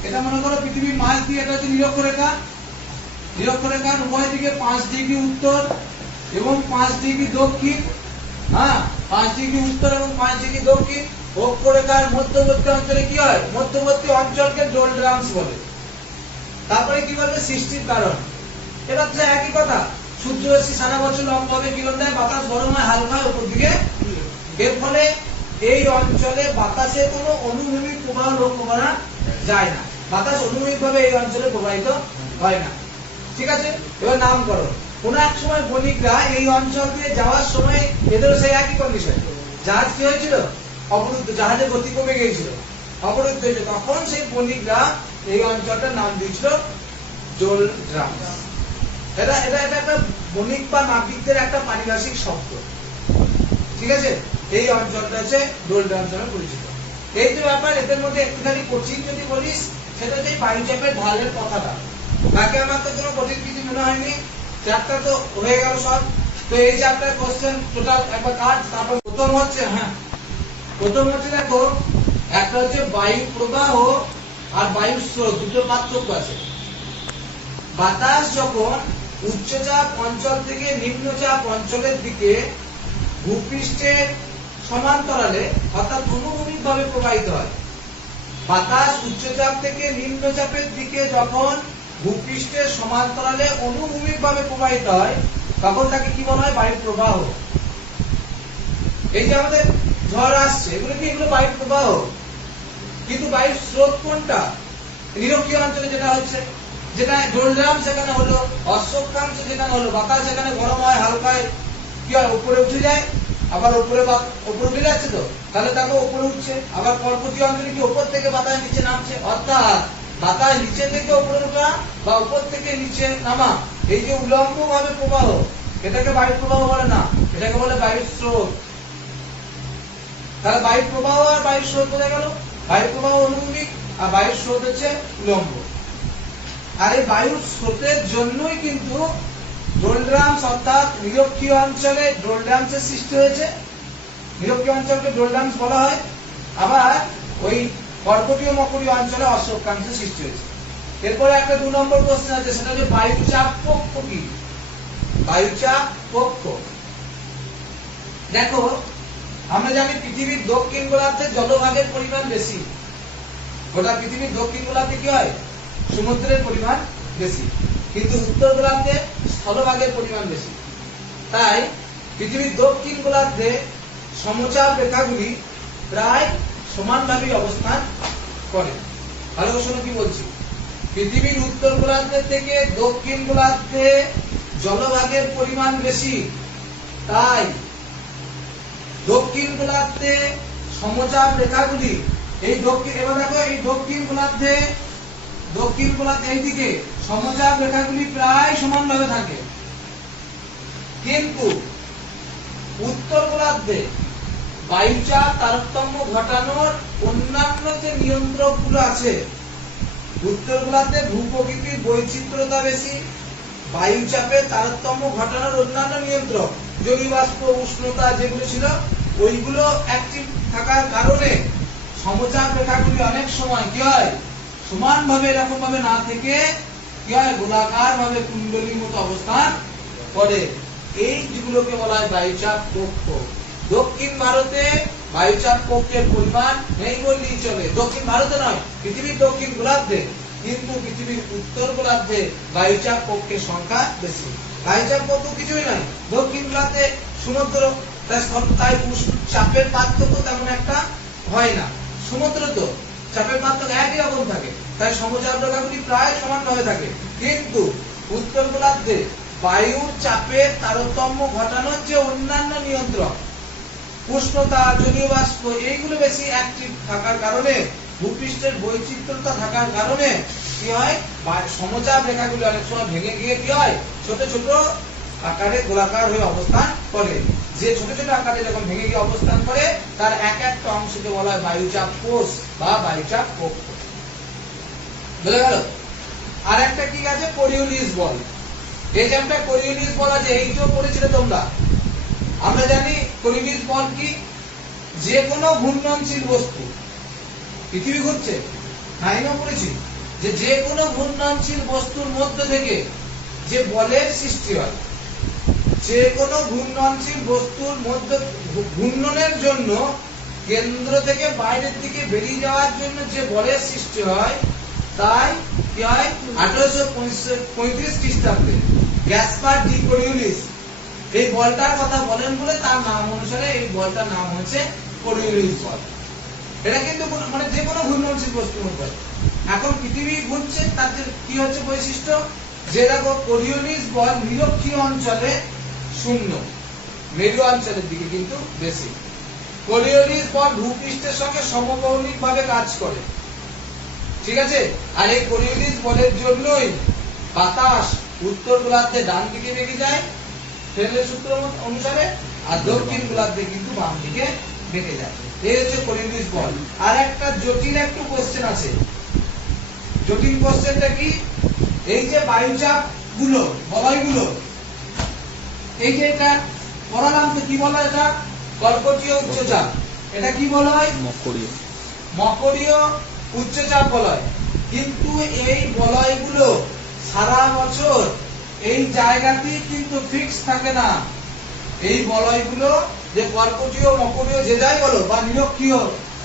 এটা মনে করো পৃথিবীর মাঝ দিয়ে, এটা হচ্ছে নিরক্ষরেখা। নিরক্ষরেখার উভয় দিকে 5 ডিগ্রি উত্তর এবং 5 ডিগ্রি দক্ষিণ, 5 ডিগ্রি উত্তর এবং 5 ডিগ্রি দক্ষিণ। অক্ষরেখার মধ্যবর্তী অঞ্চলে কি হয়? মধ্যবর্তী অঞ্চলকে ডোলড্রামস বলে। তারপরে কি বলবে? সৃষ্টির কারণ। এটা হচ্ছে একই কথা। সূর্যরশ্মি সারা বছর লম্বভাবে কিরণ দেয়, বাতাস গরম হয়, হালকা হয় উপর দিকে। এর ফলে এই অঞ্চলে বাতাসে কোনো অনুভূমিক প্রবাহ লক্ষ্য করা যায় না। বাতাস অনুভূমিক ভাবে এই অঞ্চলে প্রবাহিত হয় না। ঠিক আছে? এবার নামকরণ। কোন এক সময় বণিকরা এই অঞ্চল দিয়ে যাওয়ার সময় এদেরও সেই একই কন্ডিশন। জাহাজ কি হয়েছিল? অবরুদ্ধ, জাহাজের গতি কমে গিয়েছিল, অবরুদ্ধ হয়েছে। তখন সেই বণিকরা এই অঞ্চলটার নাম দিয়েছিল ডোলড্রামস। এটা একটা বণিক বা নাবিকদের একটা পারিভাষিক শব্দ। ঠিক আছে? এই অঞ্চলটা হচ্ছে ডোলড্রামস নামে পরিচিত। এই যে ব্যাপার, এদের মধ্যে একটুখানি কঠিন যদি বলিস, সেটা হচ্ছে বায়ুচাপের ঢালের কথাটা। বাকি আমার তো কোনো কঠিন কিছু মনে হয়নি, চ্যাপ্টার তো হয়ে গেল সব। তো এই চ্যাপ্টার কোশ্চেন টোটাল একবার কাট। তারপর প্রথম হচ্ছে দেখো, একটা হচ্ছে বায়ু প্রবাহ আর বায়ু স্রোত, দুটো পার্থক্য আছে। বাতাস যখন উচ্চচাপ অঞ্চল থেকে নিম্নচাপ অঞ্চলের দিকে ভূপৃষ্ঠের সমান্তরালে অর্থাৎ অনুভূমিক ভাবে প্রবাহিত হয়, বাতাস উচ্চচাপ থেকে নিম্নচাপের দিকে যখন ভূপৃষ্ঠের সমান্তরালে অনুভূমিক ভাবে প্রবাহিত হয়, তখন তাকে কি বলা হয়? বায়ু প্রবাহ। এই যে আমাদের ঝড় আসছে, এগুলো বায়ু প্রবাহ। কিন্তু বায়ু স্রোত কোনটা? নিরক্ষীয় অঞ্চলে যেটা হচ্ছে, যেটা ডোলড্রাম সেখানে হলো, অশ্বক্ষাংশ যেখানে হলো, বাতাস সেখানে গরম হয়, হালকা হয়, কি হয়? উপরে উঠে যায়। আবার উপরে উঠে যাচ্ছে, তো তাহলে তাকে উপরে উঠছে। আবার কর্কটীয় অঞ্চলে কি উপর থেকে বাতাস নিচে নামছে। অর্থাৎ বাতাস নিচে থেকে উপরে ওঠা বা উপর থেকে নিচে নামা, এই যে উলম্ব ভাবে প্রবাহ, এটাকে বায়ু প্রবাহ বলে না, এটাকে বলে বায়ু স্রোত। তাহলে বায়ু প্রবাহ আর বায়ু স্রোত বোঝা গেল। বায়ু প্রবাহ অনুভূমিক আর বায়ু স্রোত হচ্ছে উলম্ব। আর এই বায়ু স্রোতের জন্যই কিন্তু ডোলড্রামস অর্থাৎ নিরক্ষীয় অঞ্চলে ডোলড্রামসের সৃষ্টি হয়েছে। নিরক্ষীয় অঞ্চলকে ডোলড্রামস বলা হয়। আবার ওই কর্কটীয় মকরীয় অঞ্চলে অশ্বক্ষাংশের সৃষ্টি হয়েছে। এরপরে একটা 2 নম্বর প্রশ্ন আছে, সেটা হচ্ছে বায়ুচাপ পক্ষ কি? বায়ুচাপ পক্ষ দেখো, আমরা জানি পৃথিবীর দক্ষিণ গোলার্ধে জলভাগের পরিমাণ বেশি। গোটা পৃথিবীর দক্ষিণ গোলার্ধে কি হয়? সমুদ্রের পরিমাণ বেশি, কিন্তু উত্তর গোলার্ধে স্থলভাগের পরিমাণ বেশি। তাই পৃথিবীর দক্ষিণ গোলার্ধে সমচাপ রেখাগুলি প্রায় সমানভাবে অবস্থান করে। ভালো করে শোনো কি বলছি। পৃথিবীর উত্তর গোলার্ধের থেকে দক্ষিণ গোলার্ধে জলভাগের পরিমাণ বেশি, তাই দক্ষিণ গোলার্ধে সমচাপ রেখাগুলি এই দক্ষিণ, এবার দেখো এই দক্ষিণ গোলার্ধে এইদিকে সমচাপ রেখাগুলি প্রায় সমানভাবে থাকে, কিন্তু উত্তর গোলার্ধে বায়ুচাপ তারতম্য ঘটানোর অন্যান্য যে নিয়ন্ত্রকগুলো আছে, উত্তর গোলার্ধে ভূপ্রকৃতির বৈচিত্র্যতা বেশি, বায়ুচাপের তারতম্য ঘটানোর অন্যান্য নিয়ন্ত্রক জলীয় বাষ্প উষ্ণতা যেগুলো ছিল ওইগুলো অ্যাক্টিভ থাকার কারণে সমচাপ রেখাগুলি অনেক সময় কি হয় সমানভাবে এরকম ভাবে না থেকে কি হয় গোলাকার ভাবে কুণ্ডলীর মতো অবস্থান করে। এই যেগুলোকে বলা হয় বায়ুচাপ কক্ষ। দক্ষিণ ভারতে বায়ুচাপ কক্ষের পরিমাণ নেই বললেই চলে। দক্ষিণ ভারতে নয়, পৃথিবীর দক্ষিণ গোলার্ধে, কিন্তু পৃথিবীর উত্তর গোলার্ধে বায়ুচাপ কক্ষের সংখ্যা বেশি। বায়ুচাপ কক্ষ কিছুই নয়, দক্ষিণ গোলার্ধে সমুদ্র, তাই চাপের পার্থক্য তেমন একটা হয় না। সমুদ্র তো চাপের পার্থক্য একই রকম থাকে, তাই সমচাপ রেখাগুলি প্রায় সমানভাবে থাকে। কিন্তু উত্তর গোলার্ধে বায়ুর চাপের তারতম্য ঘটানোর যে অন্যান্য নিয়ন্ত্রক উষ্ণতা জলীয় বাষ্প এইগুলো বেশি অ্যাক্টিভ থাকার কারণে ভূপৃষ্ঠের বৈচিত্র্যতা থাকার কারণে কি হয় সমচাপ রেখাগুলি অনেক সময় ভেঙে গিয়ে কি হয় ছোট ছোট আকারে গোলাকার হয়ে অবস্থান করে। যে ছোট ছোট আকারে যখন ভেঙে গিয়ে অবস্থান করে তার এক একটা অংশকে বলা হয় বায়ুচাপ কোষ বা বায়ুচাপ কক্ষ। বুঝে গেল? আর একটা কি আছে কোরিওলিস বল। এই চ্যাপ্টার কোরিওলিস বল আছে, এইটাও পড়েছিলে তোমরা। আমরা জানি কোরিওলিস বল কি, যে কোনো ঘূর্ণনশীল বস্তু, পৃথিবী ঘুরছে নাইনও পড়েছি, যে কোনো ঘূর্ণনশীল বস্তুর মধ্যে থেকে যে বলের সৃষ্টি হয়, যে কোনো ঘূর্ণনশীল বস্তুর মধ্যে ঘূর্ণনের জন্য কেন্দ্র থেকে বাইরের দিকে বেরিয়ে যাওয়ার জন্য যে বলের সৃষ্টি হয়, তাই কি হয় 1835 খ্রিস্টাব্দে গ্যাসপার ডি কোরিওলিস এই বলটার কথা বলেন বলে তার নাম অনুসারে এই বলটার নাম হচ্ছে কোরিওলিস বল। এটা কিন্তু মানে যে কোনো ঘূর্ণনশীল বস্তুর মধ্যে এখন পৃথিবী ঘুরছে, তার কি হচ্ছে বৈশিষ্ট্য, যে দেখো কোরিওলিস বল নিরক্ষীয় অঞ্চলে শূন্য, মেরু অঞ্চলের দিকে কিন্তু বেশি। কোরিওলিস বল ভূপৃষ্ঠের সঙ্গে সমকৌণিক ভাবে কাজ করে, ঠিক আছে। আর এই কোরিওলিস বলের জন্যই বাতাস উত্তর গোলার্ধে ডান দিকে বেগে যায় ফ্রেলের সূত্র অনুসারে, আর দক্ষিণ গোলার্ধে কিন্তু বাম দিকে বেগে যায়। এই হচ্ছে কোরিওলিস বল। আর একটা জটিল একটু কোশ্চেন আছে। জটিল কোশ্চেনটা কি, এই যে বায়ুচাপ গুলো বলয়গুলো, এই যে এটা পড়ালাম তো কি বলা, এটা কর্কটীয় উচ্চচাপ, এটা কি বলা হয় মকরীয় উচ্চচাপ বলয়। কিন্তু এই বলয়গুলো সারা বছর এই জায়গাতেই কিন্তু ফিক্স থাকে না। এই বলয়গুলো যে কর্কটীয় মকরীয় যে যাই বলো বা নিরক্ষীয়,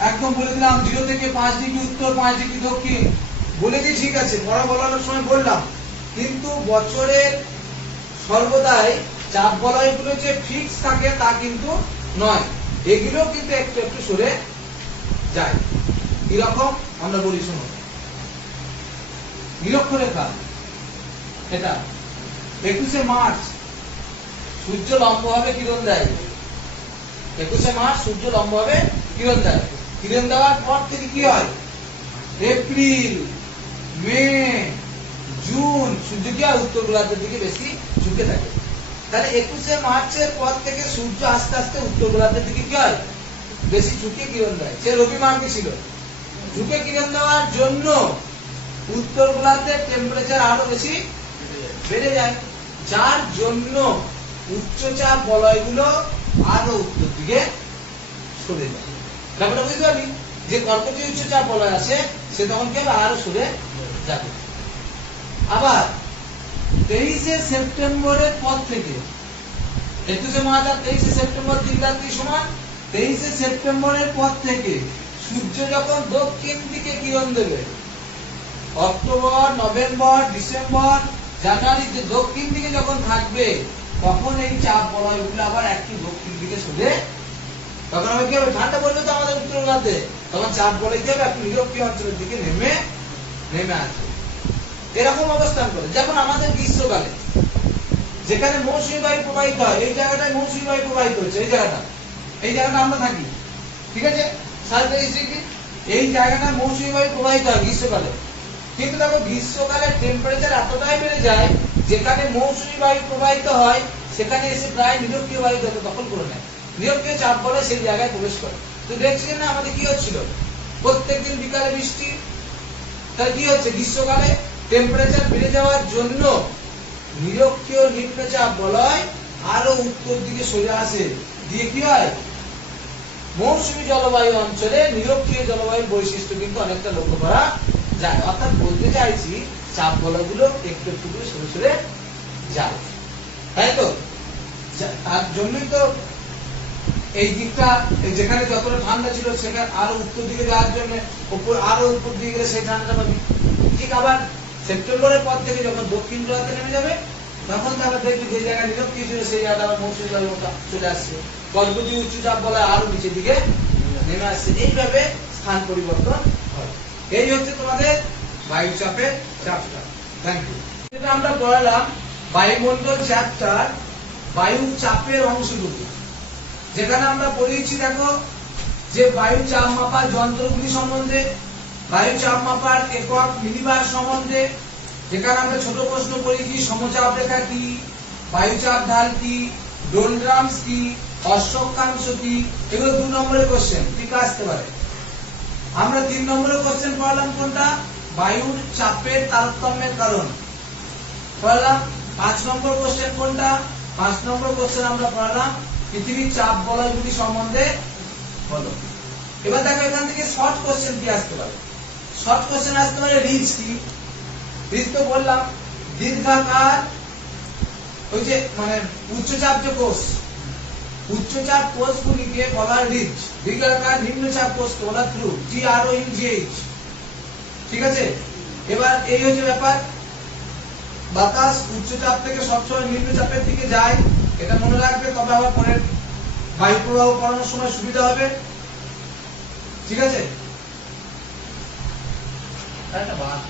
একদম বলে দিলাম 0 থেকে 5 ডিগ্রি উত্তর 5 ডিগ্রি দক্ষিণ বলে দিই, ঠিক আছে, পড়া বলানোর সময় বললাম। কিন্তু বছরের সর্বদাই চাপ বলয়গুলো যে ফিক্স থাকে তা কিন্তু নয়, এগুলো কিন্তু একটু একটু সরে যায়। কিরকম আমরা বলি শোনো, নিরক্ষরেখা এটা 21শে মার্চ সূর্য লম্বভাবে কিরণ দেয়, 21শে মার্চ সূর্য লম্বভাবে কিরণ দেয়। কিরণ দেওয়ার পর থেকে কি হয়, এপ্রিল মে জুন সূর্য কি হয় উত্তর গোলার্ধের দিকে বেশি ঝুঁকে থাকে। তাহলে 21শে মার্চের পর থেকে সূর্য আস্তে আস্তে উত্তর গোলার্ধের দিকে কি হয় বেশি ঝুঁকে কিরণ দেয়। সে রবি মার্কে ছিল, ঝুঁকে কিরণ দেওয়ার জন্য উত্তর গোলার্ধের টেম্পারেচার আরো বেশি বেড়ে যায়, যার জন্য উচ্চচাপ বলয়গুলো আরো উত্তর দিকে সরে যায়। ব্যাপারটা বুঝতে পারবি, যে কর্কটীয় উচ্চচাপ বলয় আছে সে তখন কি হবে আরো সরে যাবে। আবার 23শে সেপ্টেম্বরের পর থেকে 21শে মার্চ আর 23শে সেপ্টেম্বর 3 রাত্রি সমান, 23শে সেপ্টেম্বরের পর থেকে সূর্য যখন দক্ষিণ দিকে কিরণ দেবে, অক্টোবর নভেম্বর ডিসেম্বর জানুয়ারি যে দক্ষিণ দিকে যখন থাকবে, তখন এই চাপ বলয়গুলো আবার একটু দক্ষিণ দিকে সরে, তখন আবার কি হবে ঠান্ডা পড়বে তো আমাদের উত্তর গোলার্ধে, তখন চাপ বলয় কি হবে একটু নিরক্ষীয় অঞ্চলের দিকে নেমে আসবে। এরকম অবস্থান করে, যেমন আমাদের গ্রীষ্মকালে যেখানে মৌসুমী বায়ু প্রবাহিত হয়, এই জায়গাটায় মৌসুমী বায়ু প্রবাহিত হচ্ছে, এই জায়গাটা আমরা থাকি, ঠিক আছে 37 ডিগ্রি, এই জায়গাটা মৌসুমী বায়ু প্রবাহিত হয় গ্রীষ্মকালে। কিন্তু দেখো গ্রীষ্মকালে টেম্পারেচার এতটাই বেড়ে যায়, যেখানে মৌসুমী বায়ু প্রবাহিত হয় সেখানে এসে প্রায় নিরক্ষীয় বায়ু দখল করে নেয়, নিরক্ষীয় চাপ বলয় সেই জায়গায় প্রবেশ করে। তো দেখছিলেন না আমাদের কি হচ্ছিল, প্রত্যেকদিন বিকালে বৃষ্টি। তাহলে কি হচ্ছে, গ্রীষ্মকালে টেম্পারেচার বেড়ে যাওয়ার জন্য নিরক্ষীয় নিম্নচাপ বলয় আরো উত্তর দিকে সরে আসে, দিয়ে কি হয়, মৌসুমী জলবায়ু অঞ্চলে নিরক্ষীয় জলবায়ুর বৈশিষ্ট্য কিন্তু অনেকটা লক্ষ্য করা যায়। অর্থাৎ বলতে চাইছি চাপ বলয়গুলো একটু একটু করে সরে সরে যায়, তাই তো? তার জন্যই তো এই দিকটা যেখানে যতটা ঠান্ডা ছিল সেখানে আরো উত্তর দিকে যাওয়ার জন্য উপর আরো উপর দিকে গেলে সেই ঠান্ডাটা পাবি। ঠিক আবার সেপ্টেম্বরের পর থেকে যখন দক্ষিণ গোলার্ধে নেমে যাবে তখন তো আবার দেখবি যে জায়গায় নিরক্ষীয় ছিল সেই জায়গাটা আবার মৌসুমী বায়ু চলে আসছে, পরবর্তী উচ্চচাপ বলয় আরো নিচের দিকে নেমে আসছে। এইভাবে স্থান পরিবর্তন হয়। এই হচ্ছে তোমাদের বায়ুচাপের চ্যাপ্টার। Thank you. যেটা আমরা পড়ালাম বায়ুমণ্ডল চ্যাপ্টার, বায়ু চাপের অংশটুকু, যেখানে আমরা পড়িয়েছি দেখো যে বায়ু চাপ মাপার যন্ত্রগুলি সম্বন্ধে, বায়ু চাপ মাপার একক মিলিবার সম্বন্ধে, যেখানে আমরা ছোট প্রশ্ন পড়েছি সমচাপ রেখা কি, বায়ু চাপ ঢাল কি, ডোলড্রামস কি, অশ্বক্ষাংশ কি, এগুলো 2 নম্বরের কোশ্চেন, ঠিক আসতে পারে। আমরা 3 নম্বরের কোশ্চেন পড়লাম কোনটা, বায়ুর চাপের তারতম্যের কারণ পড়লাম। 5 নম্বর কোশ্চেন কোনটা, 5 নম্বর কোশ্চেন আমরা পড়লাম পৃথিবীর চাপ বলয়গুলি সম্বন্ধে বলো। এবার দেখো এখান থেকে শর্ট কোশ্চেন কি আসতে পারে, শর্ট কোশ্চেন আসতে পারে রিজ কি, রিজ তো বললাম দীর্ঘাকার ওই যে মানে উচ্চচাপ যে কোষ, উচ্চচাপ কোষগুলিকে বলা রিজ, দীর্ঘাকার নিম্নচাপ কোষকে বলা থ্রু, TROUGH, ঠিক আছে? এবার এই হচ্ছে ব্যাপার, বাতাস উচ্চচাপ থেকে সবসময় নিম্নচাপের দিকে যায়, এটা মনে রাখবে, তবে আবার পরের বায়ু প্রবাহ পড়ানোর সময় সুবিধা হবে, ঠিক আছে? একটা বাস